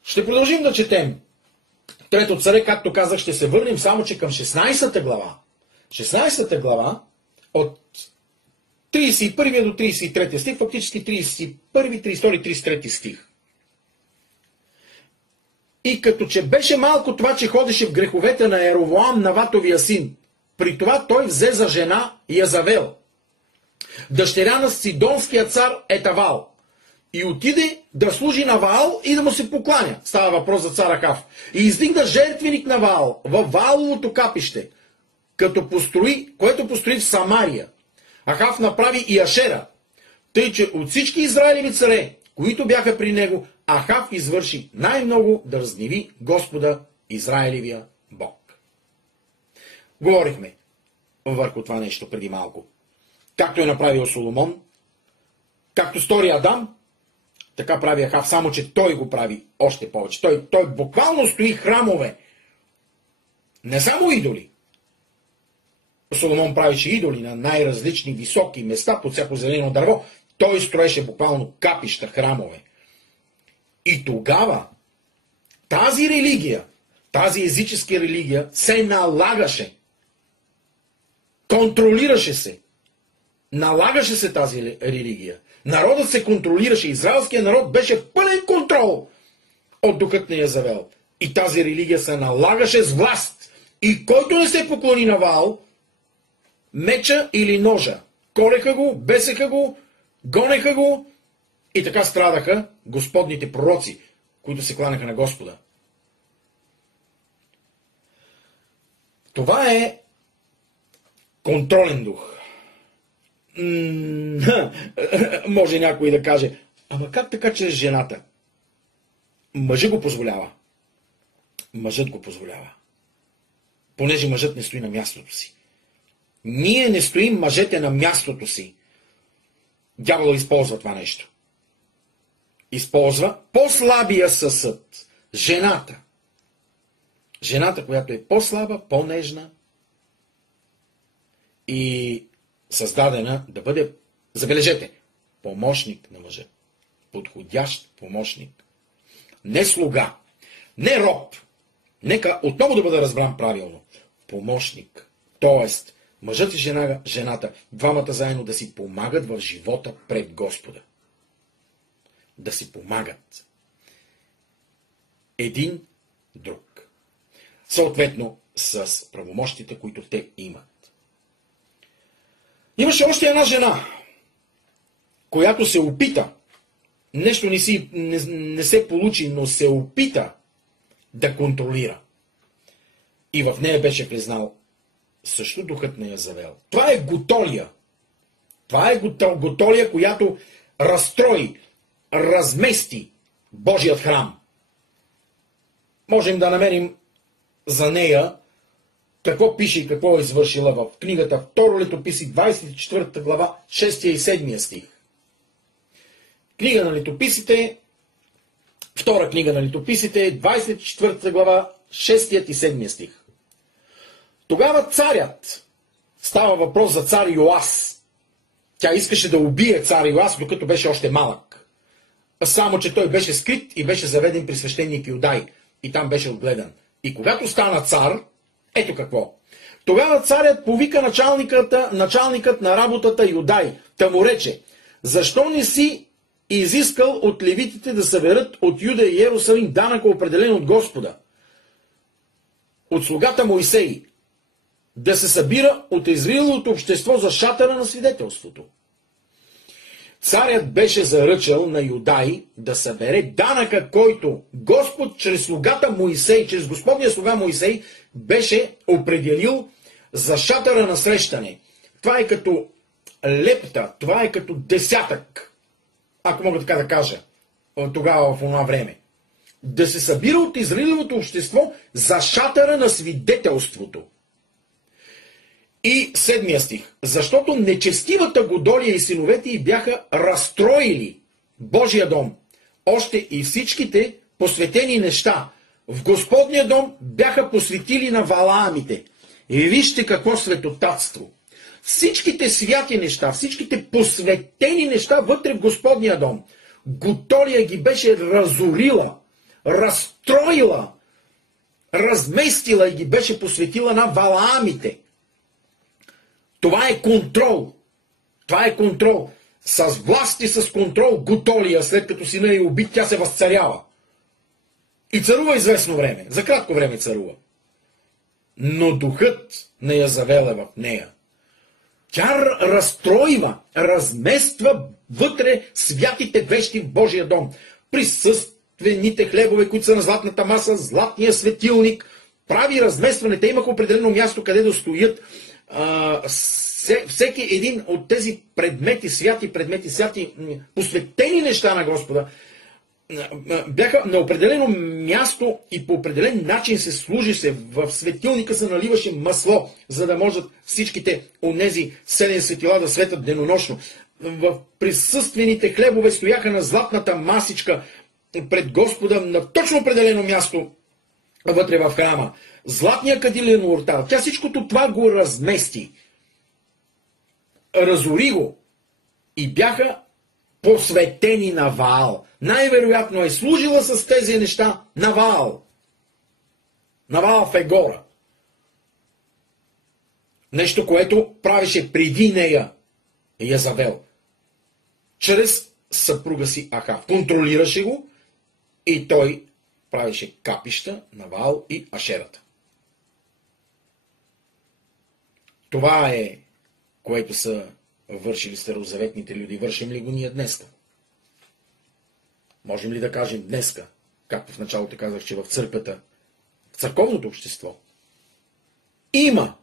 Ще продължим да четем Трето царе, както казах, ще се върнем само, че към 16 глава. 16 глава от 31 до 33 стих, фактически 31, 32 и 33 стих. И като че беше малко това, че ходеше в греховете на Еровоам, Наватовия син, при това той взе за жена Язавел, дъщеря на Сидонския цар Етавал, и отиде да служи на Ваал и да му се покланя. Става въпрос за цар Ахав. И издигна жертвеник на Ваал във Вааловото капище, което построи в Самария. Ахав направи и Ашера, тъй че от всички Израилеви царе, които бяха при него, Ахав извърши най-много да разгневи Господа Израилевия Бог. Говорихме върху това нещо преди малко. Както е направил Соломон, както стори Адам, така прави Ахав, само че той го прави още повече. Той буквално стои храмове. Не само идоли. Соломон правише идоли на най-различни високи места под всяко зелено дърво. Той строеше буквално капища, храмове. И тогава тази религия, тази езическа религия се налагаше. Контролираше се. Налагаше се тази религия. Народът се контролираше. Израелският народ беше в пълен контрол от духът на Язавел. И тази религия се налагаше с власт. И който не се поклони на Ваал, меча или ножа, колеха го, бесеха го, гонеха го и така страдаха господните пророци, които се кланяха на Господа. Това е контролен дух. Може някой да каже, ама как така чрез жената? Мъжът го позволява. Мъжът го позволява. Понеже мъжът не стои на мястото си. Ние не стоим мъжете на мястото си. Дявола използва това нещо. Използва по-слабия съсъд. Жената. Жената, която е по-слаба, по-нежна и създадена да бъде, забележете, помощник на мъжа. Подходящ помощник. Не слуга, не роб. Нека отново да бъда разбран правилно. Помощник. Тоест, мъжът и жената, двамата заедно да си помагат в живота пред Господа. Да си помагат. Един друг. Съответно, с правомощите, които те имат. Имаше още една жена, която се опита, нещо не се получи, но се опита да контролира. И в нея беше признал също духът на Язавел. Това е Готолия. Това е Готолия, която разстрои, размести Божият храм. Можем да намерим за нея какво пише и какво е извършила в книгата Второ летописи, 24 глава, 6 и 7 стих. Книга на летописите, втора книга на летописите, 24 глава, 6 и 7 стих. Тогава царят, става въпрос за цар Йоас. Тя искаше да убие цар Йоас, докато беше още малък. Само, че той беше скрит и беше заведен при свещеник Юдай. И там беше отгледан. И когато стана цар, ето какво. Тогава царят повика началникът на работата Юдай. Та му рече: защо не си изискал от левитите да съберат от Юда и Йерусалим данъка, определен от Господа, от слугата Моисей, да се събира от Израиловото общество за шатъра на свидетелството? Царят беше заръчал на Юдай да събере данъка, който Господ чрез слугата Моисей, чрез Господния слуга Моисей, беше определил за шатъра на срещане. Това е като лепта, това е като десятък, ако мога така да кажа, тогава в това време. Да се събира от Израиловото общество за шатъра на свидетелството. И 7 стих. Защото нечестивата Годолия и синовете й бяха разстроили Божия дом. Още и всичките посветени неща в Господния дом бяха посветили на Валаамите. И вижте какво светотатство. Всичките святи неща, всичките посветени неща вътре в Господния дом, Годолия ги беше разорила, разстроила, разместила и ги беше посветила на Валаамите. Това е контрол. Това е контрол. С власт и с контрол Готолия, след като сина е убит, тя се възцарява. И царува известно време. За кратко време царува. Но духът на Язавел е в нея. Тя разстройва, размества вътре святите вещи в Божия дом. Присъствените хлебове, които са на златната маса, златния светилник, прави разместване. Те имаха определено място, къде да стоят. Всеки един от тези предмети, святи, посветени неща на Господа, бяха на определено място и по определен начин се служише. В светилника се наливаше масло, за да можат всичките онези 7 светила да светят денонощно. В присъствените хлебове стояха на златната масичка пред Господа на точно определено място вътре в храма. Златния кадилен ортал. Тя всичкото това го размести. Разори го. И бяха посветени на Ваал. Най-вероятно е служила с тези неща на Ваал. На Ваал Фегора. Нещо, което правеше преди нея Язавел. Чрез съпруга си Ахав. Контролираше го и той правеше капища на Ваал и Ашерата. Това е, което са вършили старозаветните люди. Вършим ли го ние днеска? Можем ли да кажем днеска, както в началото казах, че в църквата, в църковното общество, има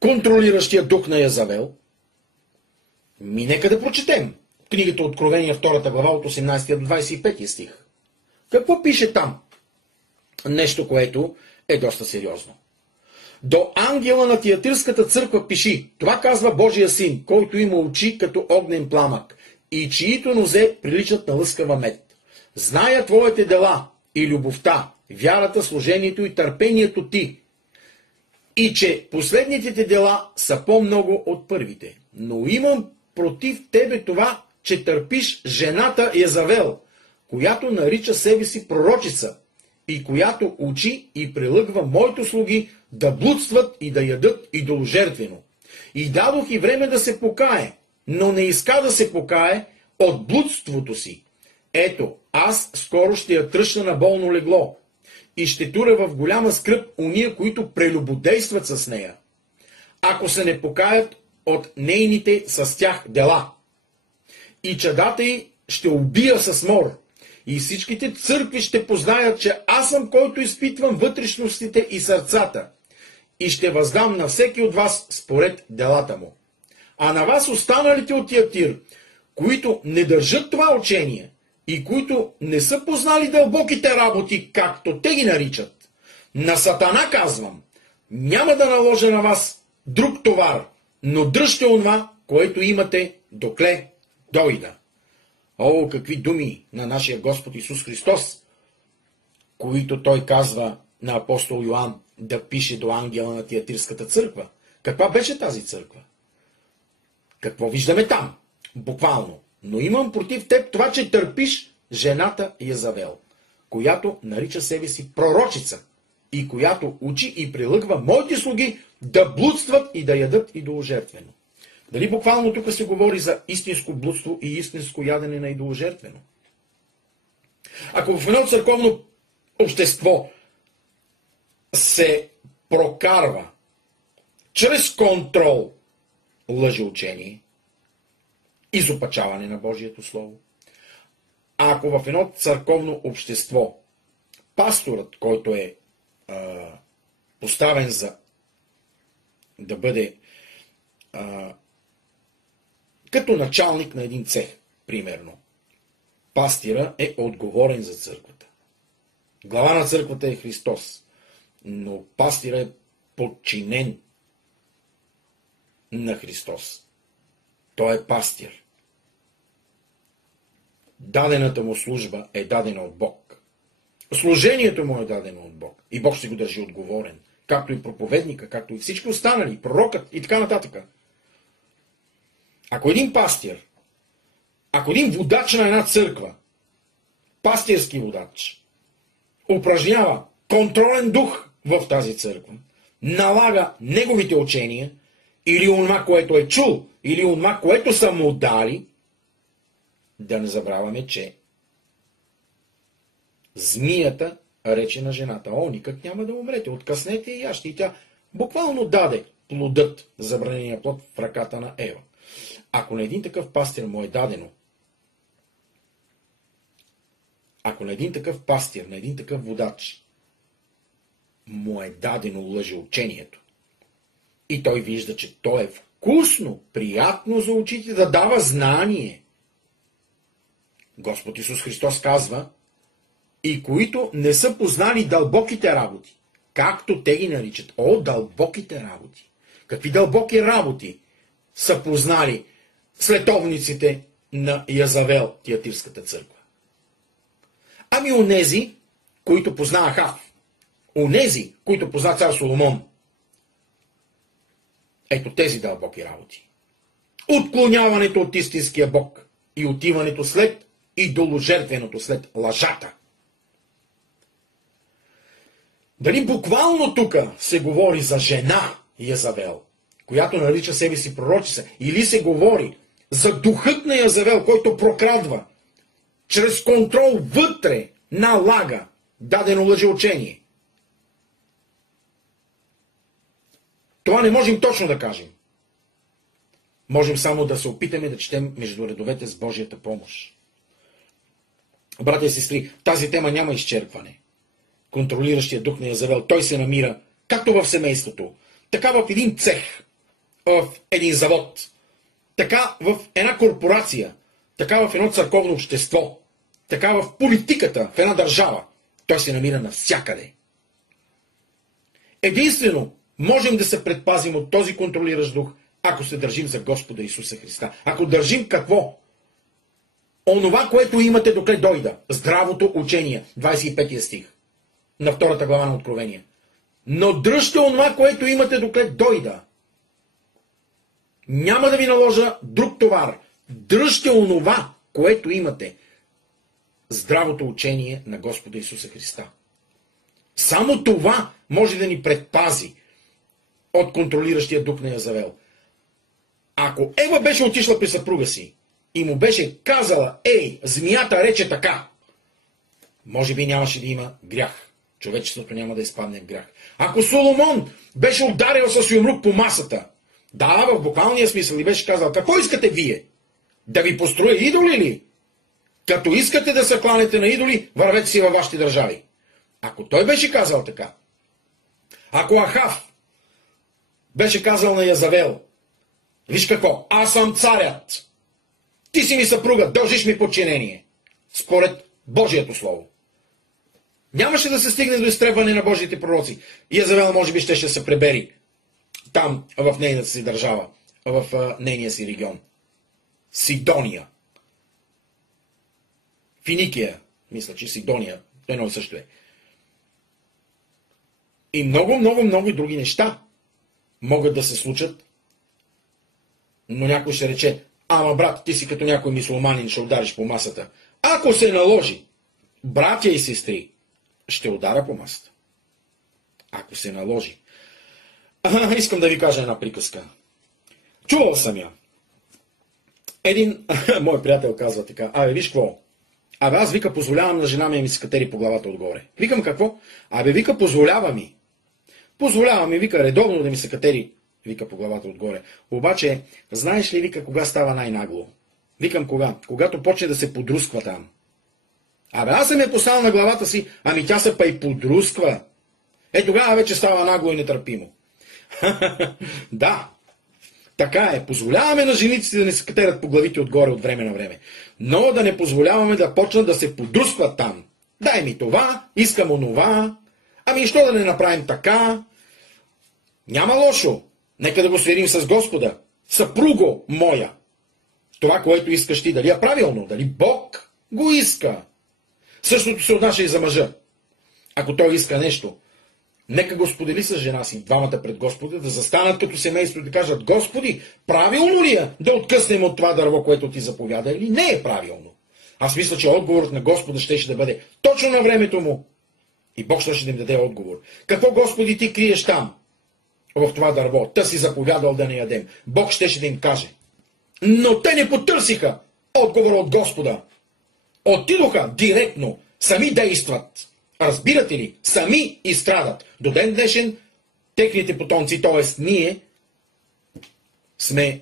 контролиращия дух на Язавел? Нека да прочетем книгата Откровение, 2 глава, от 18 до 25 стих. Какво пише там? Нещо, което е доста сериозно. До ангела на Тиатирската църква пиши: това казва Божия син, който има очи като огнен пламък и чието нозе приличат на лъскава мед. Зная твоите дела и любовта, вярата, служението и търпението ти. и че последните дела са по-много от първите. Но имам против тебе това, че търпиш жената Езавел, която нарича себе си пророчица и която учи и прилъгва моите слуги да блудстват и да ядат идоложертвено. И дадох и време да се покае, но не иска да се покае от блудството си. Ето, аз скоро ще я тръща на болно легло и ще туря в голяма скръб уния, които прелюбодействат с нея, ако се не покаят от нейните с тях дела. И чадата й ще убия с мор, и всичките църкви ще познаят, че аз съм, който изпитвам вътрешностите и сърцата, и ще въздам на всеки от вас според делата му. А на вас останалите от Тиатир, които не държат това учение и които не са познали дълбоките работи, както те ги наричат, на Сатана казвам, няма да наложа на вас друг товар, но дръжте онова, което имате, докле дойда. О, какви думи на нашия Господ Исус Христос, които той казва на апостол Йоан да пише до ангела на Тиатирската църква. Каква беше тази църква? Какво виждаме там? Буквално. Но имам против теб това, че търпиш жената Езавел, която нарича себе си пророчица и която учи и прилъгва моите слуги да блудстват и да ядат идоложертвено. Дали буквално тук се говори за истинско блудство и истинско ядене на идоложертвено? Ако в едно църковно общество се прокарва чрез контрол лъжеучение, изопачаване на Божието Слово, а ако в едно църковно общество пасторът, който е поставен за да бъде като началник на един цех, примерно, пастира е отговорен за църквата. Глава на църквата е Христос, но пастира е подчинен на Христос. Той е пастир. Дадената му служба е дадена от Бог. Служението му е дадено от Бог. И Бог ще го държи отговорен. Както и проповедника, както и всички останали, пророкът и така нататък. Ако един пастир, ако един водач на една църква, пастирски водач, упражнява контролен дух в тази църква, налага неговите учения, или онова, което е чул, или онова, което са му дали, да не забравяме, че змията рече на жената: о, никак няма да умрете, откъснете и яще. И тя буквално даде плодът, забранения плод, в ръката на Ева. Ако на един такъв пастир му е дадено, ако на един такъв пастир, на един такъв водач му е дадено лъжеучението, и той вижда, че то е вкусно, приятно за очите, да дава знание, Господ Исус Христос казва: и които не са познали дълбоките работи, както те ги наричат. О, дълбоките работи! Какви дълбоки работи са познали световниците на Язавел, Тиатирската църква? Ами онези, които позна Ахав, онези, които позна цар Соломон. Ето тези дълбоки работи. Отклоняването от истинския Бог и отиването след идоложертвеното, след лъжата. Дали буквално тук се говори за жена Язавел, която нарича себе си пророчица, или се говори за духът на Язавел, който прокрадва чрез контрол вътре, налага дадено лъжеучение? Това не можем точно да кажем. Можем само да се опитаме да четем между редовете с Божията помощ. Братя и сестри, тази тема няма изчерпване. Контролиращия дух на Язавел, той се намира както в семейството, така в един цех, в един завод, така в една корпорация, така в едно църковно общество, така в политиката, в една държава. Той се намира навсякъде. Единствено можем да се предпазим от този контролиращ дух, ако се държим за Господа Исуса Христа. Ако държим какво? Онова, което имате докле дойда. Здравото учение. 25 стих. На 2 глава на Откровение. Но дръжте онова, което имате, доклет дойда. Няма да ви наложа друг товар. Дръжте онова, което имате. Здравото учение на Господа Исуса Христа. Само това може да ни предпази от контролиращия дух на Язавел. Ако Ева беше отишла при съпруга си и му беше казала: ей, змията рече така, може би нямаше да има грях. Човечеството няма да изпадне в грях. Ако Соломон беше ударил с юмрук по масата, да, в буквалния смисъл, и беше казал: какво искате вие? Да ви построя идоли ли? Като искате да се кланете на идоли, вървете си във вашите държави. Ако той беше казал така, ако Ахав беше казал на Язавел: виж какво, аз съм царят, ти си ми съпруга, дължиш ми подчинение, според Божието слово, нямаше да се стигне до изтребване на Божиите пророци. Язавел може би ще се пребери там, в нейната си държава, в нейния си регион. Сидония. Финикия, мисля, че Сидония, едно и също е. И много и други неща могат да се случат, но някой ще рече: ама брат, ти си като някой мюсюлманин, ще удариш по масата. Ако се наложи, братя и сестри, ще удара по масата. Ако се наложи. Искам да ви кажа една приказка. Чувал съм я. Един мой приятел казва така: виж какво? Аз, вика, позволявам на жена ми се катери по главата отгоре. Викам: какво? Вика, позволява ми. Позволява ми, вика, редовно да ми се катери, вика, по главата отгоре. Обаче, знаеш ли, вика, кога става най-нагло? Викам: кога? Когато почне да се подрусква там. Аз съм я поставил на главата си, тя се па и подрусква. Тогава вече става нагло и нетърпимо. Да, така е. Позволяваме на жениците да не се катерят по главите отгоре от време на време. Но да не позволяваме да почнат да се подрускват там. Дай ми това, искам онова. Що да не направим така? Няма лошо. Нека да го сверим с Господа. Съпруго моя. Това, което искаш ти, дали е правилно? Дали Бог го иска? Същото се отнася и за мъжа. Ако той иска нещо, нека го сподели с жена си, двамата пред Господа, да застанат като семейство и да кажат: Господи, правилно ли е да откъснем от това дърво, което ти заповяда, или не е правилно? Аз мисля, че отговорът на Господа ще да бъде точно на времето му. И Бог ще да им даде отговор. Какво, Господи, ти криеш там, в това дърво? Та си заповядал да не ядем. Бог ще да им каже. Но те не потърсиха отговора от Господа. Отидоха директно, сами действат. Разбирате ли? Сами изстрадат. До ден днешен техните потомци, т.е. ние, сме,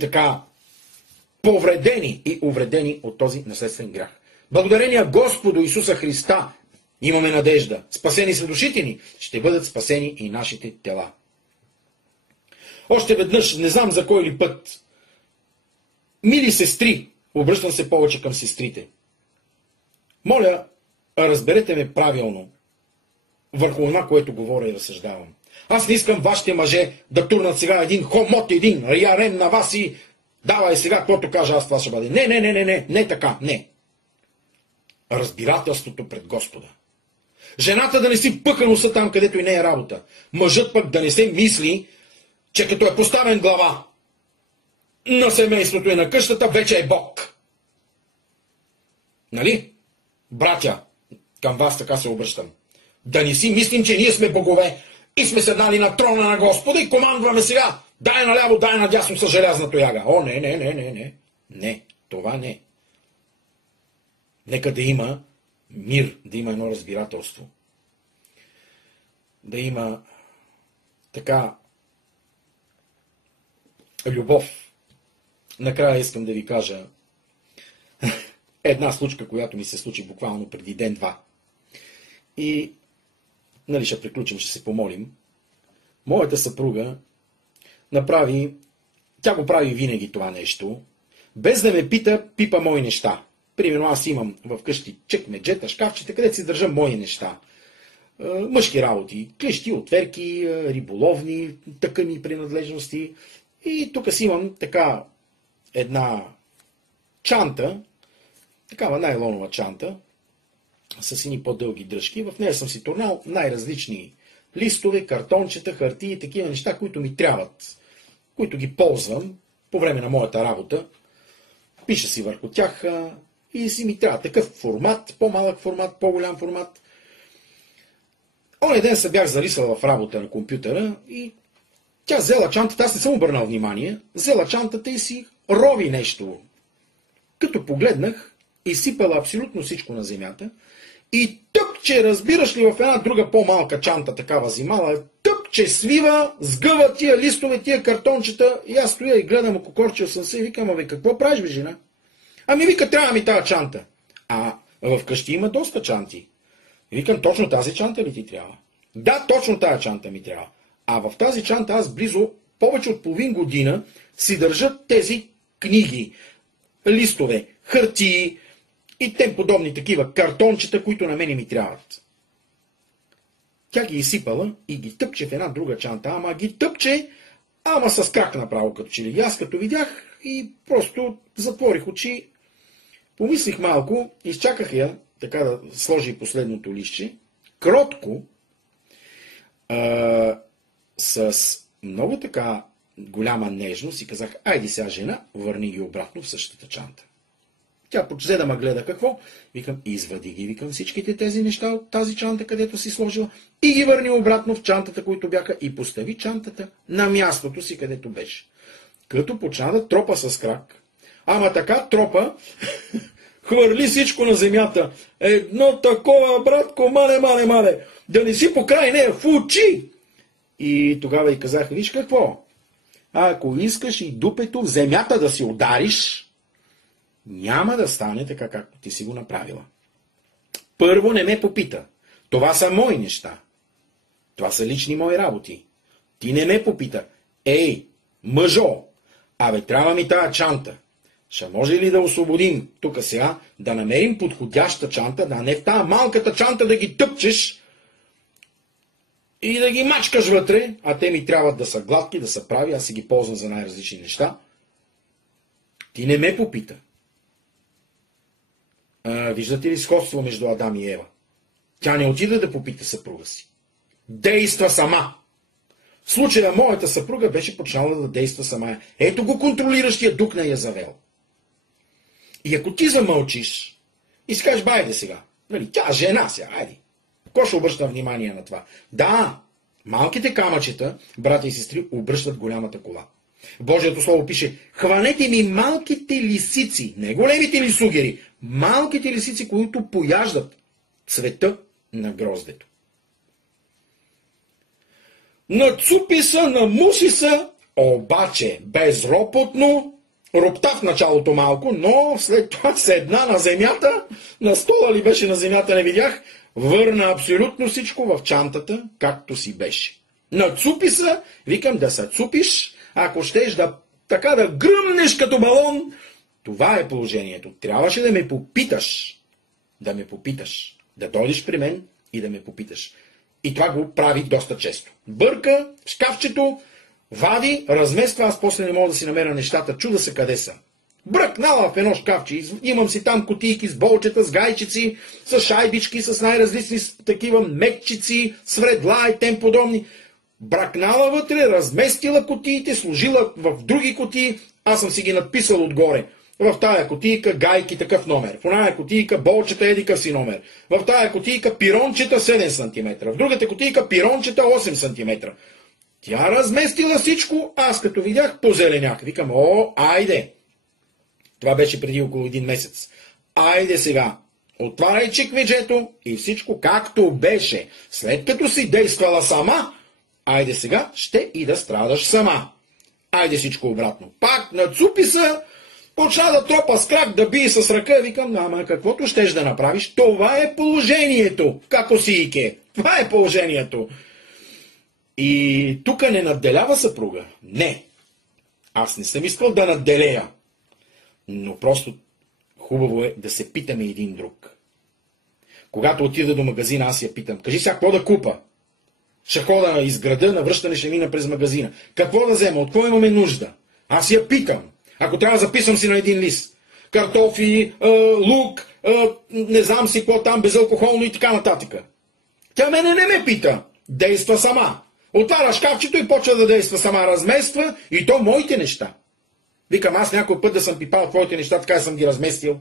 така, повредени и увредени от този наследствен грях. Благодарение Господу Исуса Христа имаме надежда. Спасени са душите ни, ще бъдат спасени и нашите тела. Още веднъж, не знам за кой ли път, мили сестри, обръщам се повече към сестрите, моля, разберете ме правилно върху това, което говоря и разсъждавам. Аз не искам вашите мъже да турнат сега един хомот, един ярем на вас и давай сега, каквото кажа аз, това ще бъде. Не така, не. Разбирателството пред Господа. Жената да не си пъка носа там, където и не е работа. Мъжът пък да не се мисли, че като е поставен глава на семейството и на къщата, вече е Бог. Нали? Братя, към вас така се обръщам. Да не си мислим, че ние сме богове и сме седнали на трона на Господа и командваме сега: дай наляво, дай надясно с желязна тояга. О, не. Не, това не. Нека да има мир, да има едно разбирателство. Да има така любов. Накрая искам да ви кажа една случка, която ми се случи буквално преди ден-два. И, ще приключим, ще се помолим. Моята съпруга тя го прави винаги това нещо, без да ме пита, пипа мои неща. Примерно аз имам вкъщи чекмеджета, шкафчета, където си държа мои неща. Мъжки работи, клещи, отверки, риболовни, тъкани принадлежности. И тук си имам така една чанта, такава найлонова чанта, с едни по-дълги дръжки. В нея съм си турнал най-различни листове, картончета, хартии и такива неща, които ми трябват, които ги ползвам по време на моята работа. Пиша си върху тях и си ми трябва такъв формат, по-малък формат, по-голям формат. Оня ден се бях зарисал в работа на компютъра и тя взела чантата, аз не съм обърнал внимание, взела чантата и си рови нещо. Като погледнах, изсипала абсолютно всичко на земята и тъпче, разбираш ли, в една друга по-малка чанта такава взимала, тъпче свива, сгъва тия листове, тия картончета и аз стоя и гледам, ако корчил съм се и викам, абе, какво правиш, бе, жена? Ами вика, трябва ми тази чанта. А вкъщи има доста чанти. И викам, точно тази чанта ли ти трябва? Да, точно тази чанта ми трябва. А в тази чанта аз близо повече от половин година си държат тези книги, листове, хартии и тем подобни такива картончета, които на мене ми трябват. Тя ги изсипала и ги тъпче в една друга чанта, ама ги тъпче, ама с крак направо като че ли. Аз като видях и просто затворих очи, помислих малко, изчаках я, така да сложи последното листче, кротко, с много така голяма нежност и казах, айди сега, жена, върни ги обратно в същата чанта. Тя почзе да ме гледа какво. Викам, извади ги, викам всичките тези неща от тази чанта, където си сложила и ги върни обратно в чантата, които бяха и постави чантата на мястото си, където беше. Като почна да тропа с крак, ама така тропа, хвърли всичко на земята. Едно такова, братко, мале, да не си покрай нея в очи. И тогава й казах, виж какво, ако искаш и дупето в земята да си удариш, няма да стане така, както ти си го направила. Първо не ме попита. Това са мои неща. Това са лични мои работи. Ти не ме попита. Ей, мъжо, абе, трябва ми тая чанта. Ще може ли да освободим тук сега, да намерим подходяща чанта, да не в тая малката чанта да ги тъпчеш и да ги мачкаш вътре, а те ми трябват да са гладки, да са прави, аз си ги ползвам за най-различни неща. Ти не ме попита. Виждате ли сходство между Адам и Ева? Тя не отида да попита съпруга си. Действа сама. В случая моята съпруга беше почнала да действа сама. Ето го контролиращия дух на Язавел. И ако ти замълчиш и си кажеш, байде сега, нали, тя жена сега, айде. Кой ще обръща внимание на това? Да, малките камъчета, брата и сестри, обръщат голямата кола. Божието слово пише, хванете ми малките лисици, не големите лисугери, малките лисици, които пояждат цвета на гроздето. Нацупи са, намуси са, обаче безропотно, ропта в началото малко, но след това седна на земята, на стола ли беше на земята, не видях, върна абсолютно всичко в чантата, както си беше. Нацупи са, викам да се цупиш, ако щеш така да гръмнеш като балон. Това е положението. Трябваше да ме попиташ. Да дойдеш при мен и да ме попиташ. И това го прави доста често. Бърка в шкафчето, вади, размества, аз после не мога да си намеря нещата, чуда се къде са. Бръкнала в едно шкафче, имам си там кутийки с болчета, с гайчици, с шайбички, с най-различни такива мекчици, свредла и тем подобни. Бракнала вътре, разместила кутиите, сложила в други кутии, аз съм си ги надписал отгоре. В тая кутийка гайки такъв номер, в оная кутийка болчета едикъв си номер, в тая кутийка пирончета 7 см, в другата кутийка пирончета 8 см. Тя разместила всичко, аз като видях позеленях. Викам, айде! Това беше преди около един месец. Айде сега, отваряй чекмеджето и всичко както беше. След като си действала сама, айде сега ще и да страдаш сама. Айде всичко обратно. Пак нацупи са, почна да тропа с крак, да бие с ръка, викам, ама каквото щеш да направиш, това е положението. Како си ике. Това е положението. И тук не надделява съпруга. Не. Аз не съм искал да надделея. Но просто хубаво е да се питаме един друг. Когато отида до магазина, аз я питам, кажи сега какво да купа. Ще хода из града, на връщане ще мина през магазина. Какво да взема, от какво имаме нужда? Аз я питам. Ако трябва, записвам си на един лист. Картофи, лук, не знам си какво там, безалкохолно и така нататък. Тя мене не ме пита. Действа сама. Отваря шкафчето и почва да действа сама. Размества и то моите неща. Викам, аз някой път да съм пипал твоите неща, така съм ги разместил.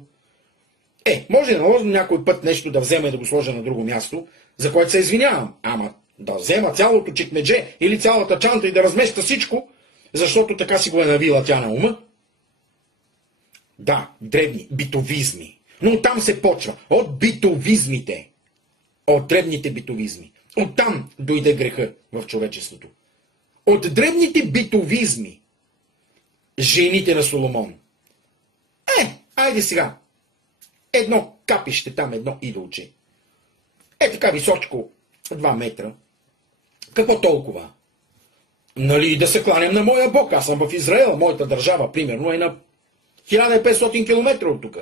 Може да наложим някой път нещо да взема и да го сложа на друго място, за което се извинявам. Ама да взема цялото чекмедже или цялата чанта и да разместа всичко, защото така си го е навила тя на ума. Да, древни битовизми. Но там се почва. От битовизмите. От древните битовизми. Оттам дойде греха в човечеството. От древните битовизми. Жените на Соломон. Айде сега. Едно капище там, едно идолче. Така височко, 2 метра. Какво толкова? Нали да се кланям на моя Бог? Аз съм в Израел, моята държава, примерно, е на 1500 км от тук.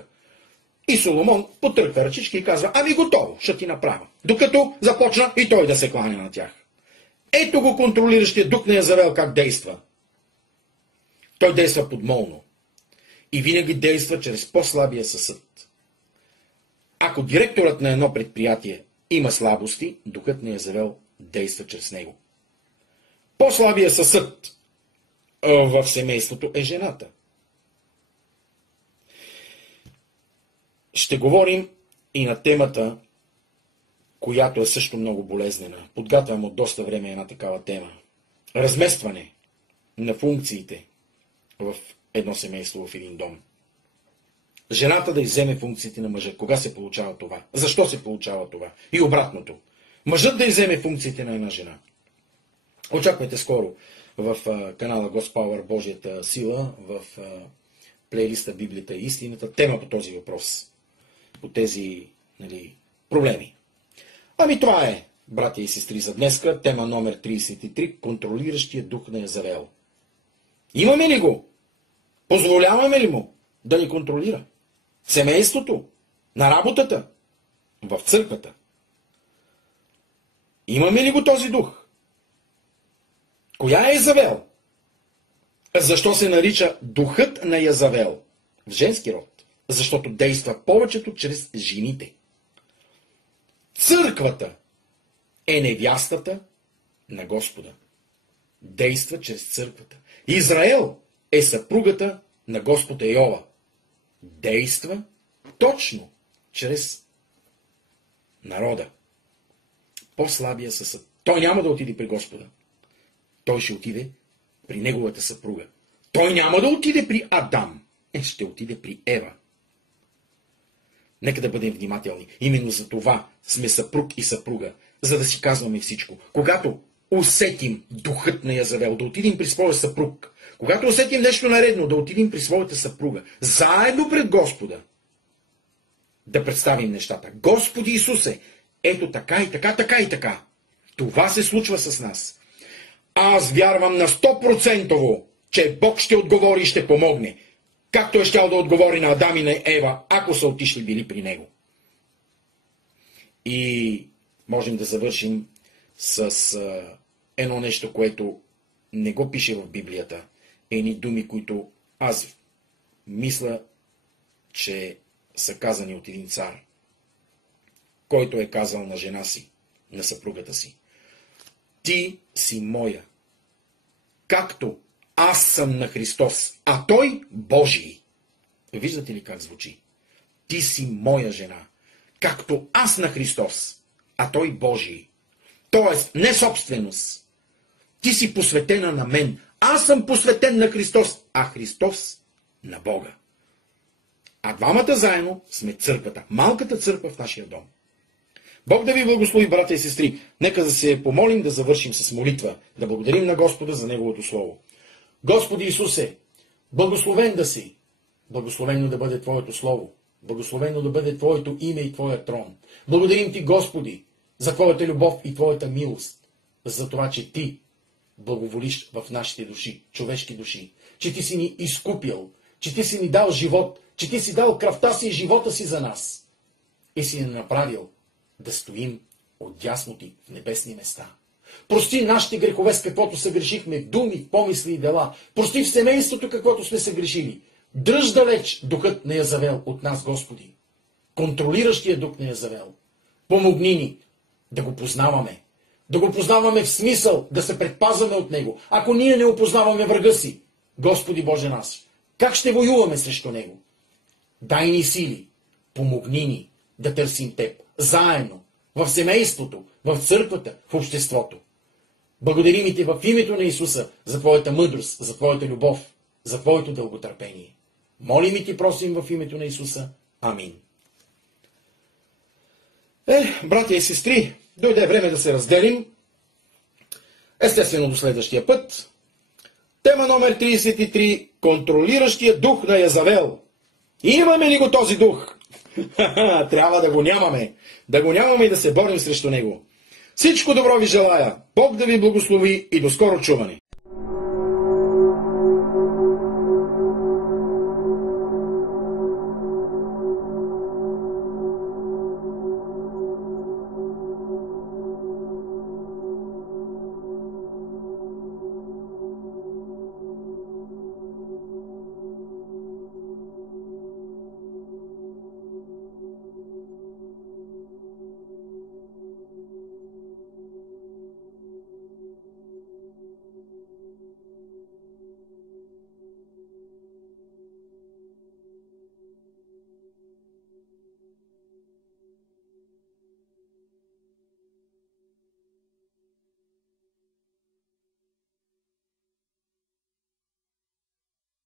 И Соломон потърка ръчички и казва, ами готово, ще ти направя. Докато започна и той да се кланя на тях. Ето го контролиращия дух на Язавел как действа. Той действа подмолно. И винаги действа чрез по-слабия съсъд. Ако директорът на едно предприятие има слабости, духът на Язавел действа чрез него. По-слабия съсъд в семейството е жената. Ще говорим и на темата, която е също много болезнена. Подготвям от доста време една такава тема. Разместване на функциите в едно семейство, в един дом. Жената да изземе функциите на мъжа. Кога се получава това? Защо се получава това? И обратното. Мъжът да изземе функциите на една жена. Очаквайте скоро в канала Госпауър Божията сила, в плейлиста Библията и истината, тема по този въпрос. По тези проблеми. Ами това е, братя и сестри, за днеска. Тема номер 33. Контролиращия дух на Язавел. Имаме ли го? Позволяваме ли му да ни контролира? В семейството? На работата? В църквата? Имаме ли го този дух? Коя е Язавел? Защо се нарича духът на Язавел? В женски род. Защото действа повечето чрез жените. Църквата е невястата на Господа. Действа чрез църквата. Израел е съпругата на Господа Йова. Действа точно чрез народа. По-слабия съсъд. Той няма да отиде при Господа. Той ще отиде при неговата съпруга. Той няма да отиде при Адам. Ще отиде при Ева. Нека да бъдем внимателни. Именно за това сме съпруг и съпруга, за да си казваме всичко. Когато усетим духът на Язавел, да отидем при своя съпруг. Когато усетим нещо наредно, да отидем при своята съпруга. Заедно пред Господа. Да представим нещата. Господи Исусе, ето така и така, така и така. Това се случва с нас. Аз вярвам на 100%, че Бог ще отговори и ще помогне. Както е щял да отговори на Адам и на Ева, ако са отишли били при него. И можем да завършим с едно нещо, което не го пише в Библията. Едни думи, които аз мисля, че са казани от един цар, който е казал на жена си, на съпругата си. Ти си моя, както аз съм на Христос, а той Божий. Виждате ли как звучи? Ти си моя жена, както аз на Христос, а той Божий. Тоест, не собственост. Ти си посветена на мен. Аз съм посветен на Христос, а Христос на Бога. А двамата заедно сме църквата, малката църква в нашия дом. Бог да ви благослови, братя и сестри. Нека да се помолим да завършим с молитва, да благодарим на Господа за Неговото Слово. Господи Исусе, благословен да си, благословено да бъде Твоето Слово, благословено да бъде Твоето име и Твоя трон. Благодарим Ти, Господи, за Твоята любов и Твоята милост, за това, че Ти благоволиш в нашите души, човешки души, че Ти си ни изкупил, че Ти си ни дал живот, че Ти си дал кръвта си и живота си за нас и си ни направил да стоим отдясно Ти в небесни места. Прости нашите грехове, с каквото съгрешихме в думи, помисли и дела. Прости в семейството, каквото сме съгрешили. Дръж далеч духът на Язавел от нас, Господи. контролиращия дух на Язавел. Помогни ни да го познаваме. Да го познаваме в смисъл да се предпазваме от него. Ако ние не опознаваме врага си, Господи Боже нас, как ще воюваме срещу него? Дай ни сили, помогни ни да търсим Теб, заедно, в семейството, в църквата, в обществото. Благодарим и Те в името на Исуса за Твоята мъдрост, за Твоята любов, за Твоето дълготърпение. Молим и Ти просим в името на Исуса. Амин. Братя и сестри, дойде време да се разделим. Естествено до следващия път. Тема номер 33. Контролиращия дух на Язавел. Имаме ли го този дух? Трябва да го нямаме. Да го нямаме и да се борим срещу него. Всичко добро ви желая. Бог да ви благослови и до скоро чуване.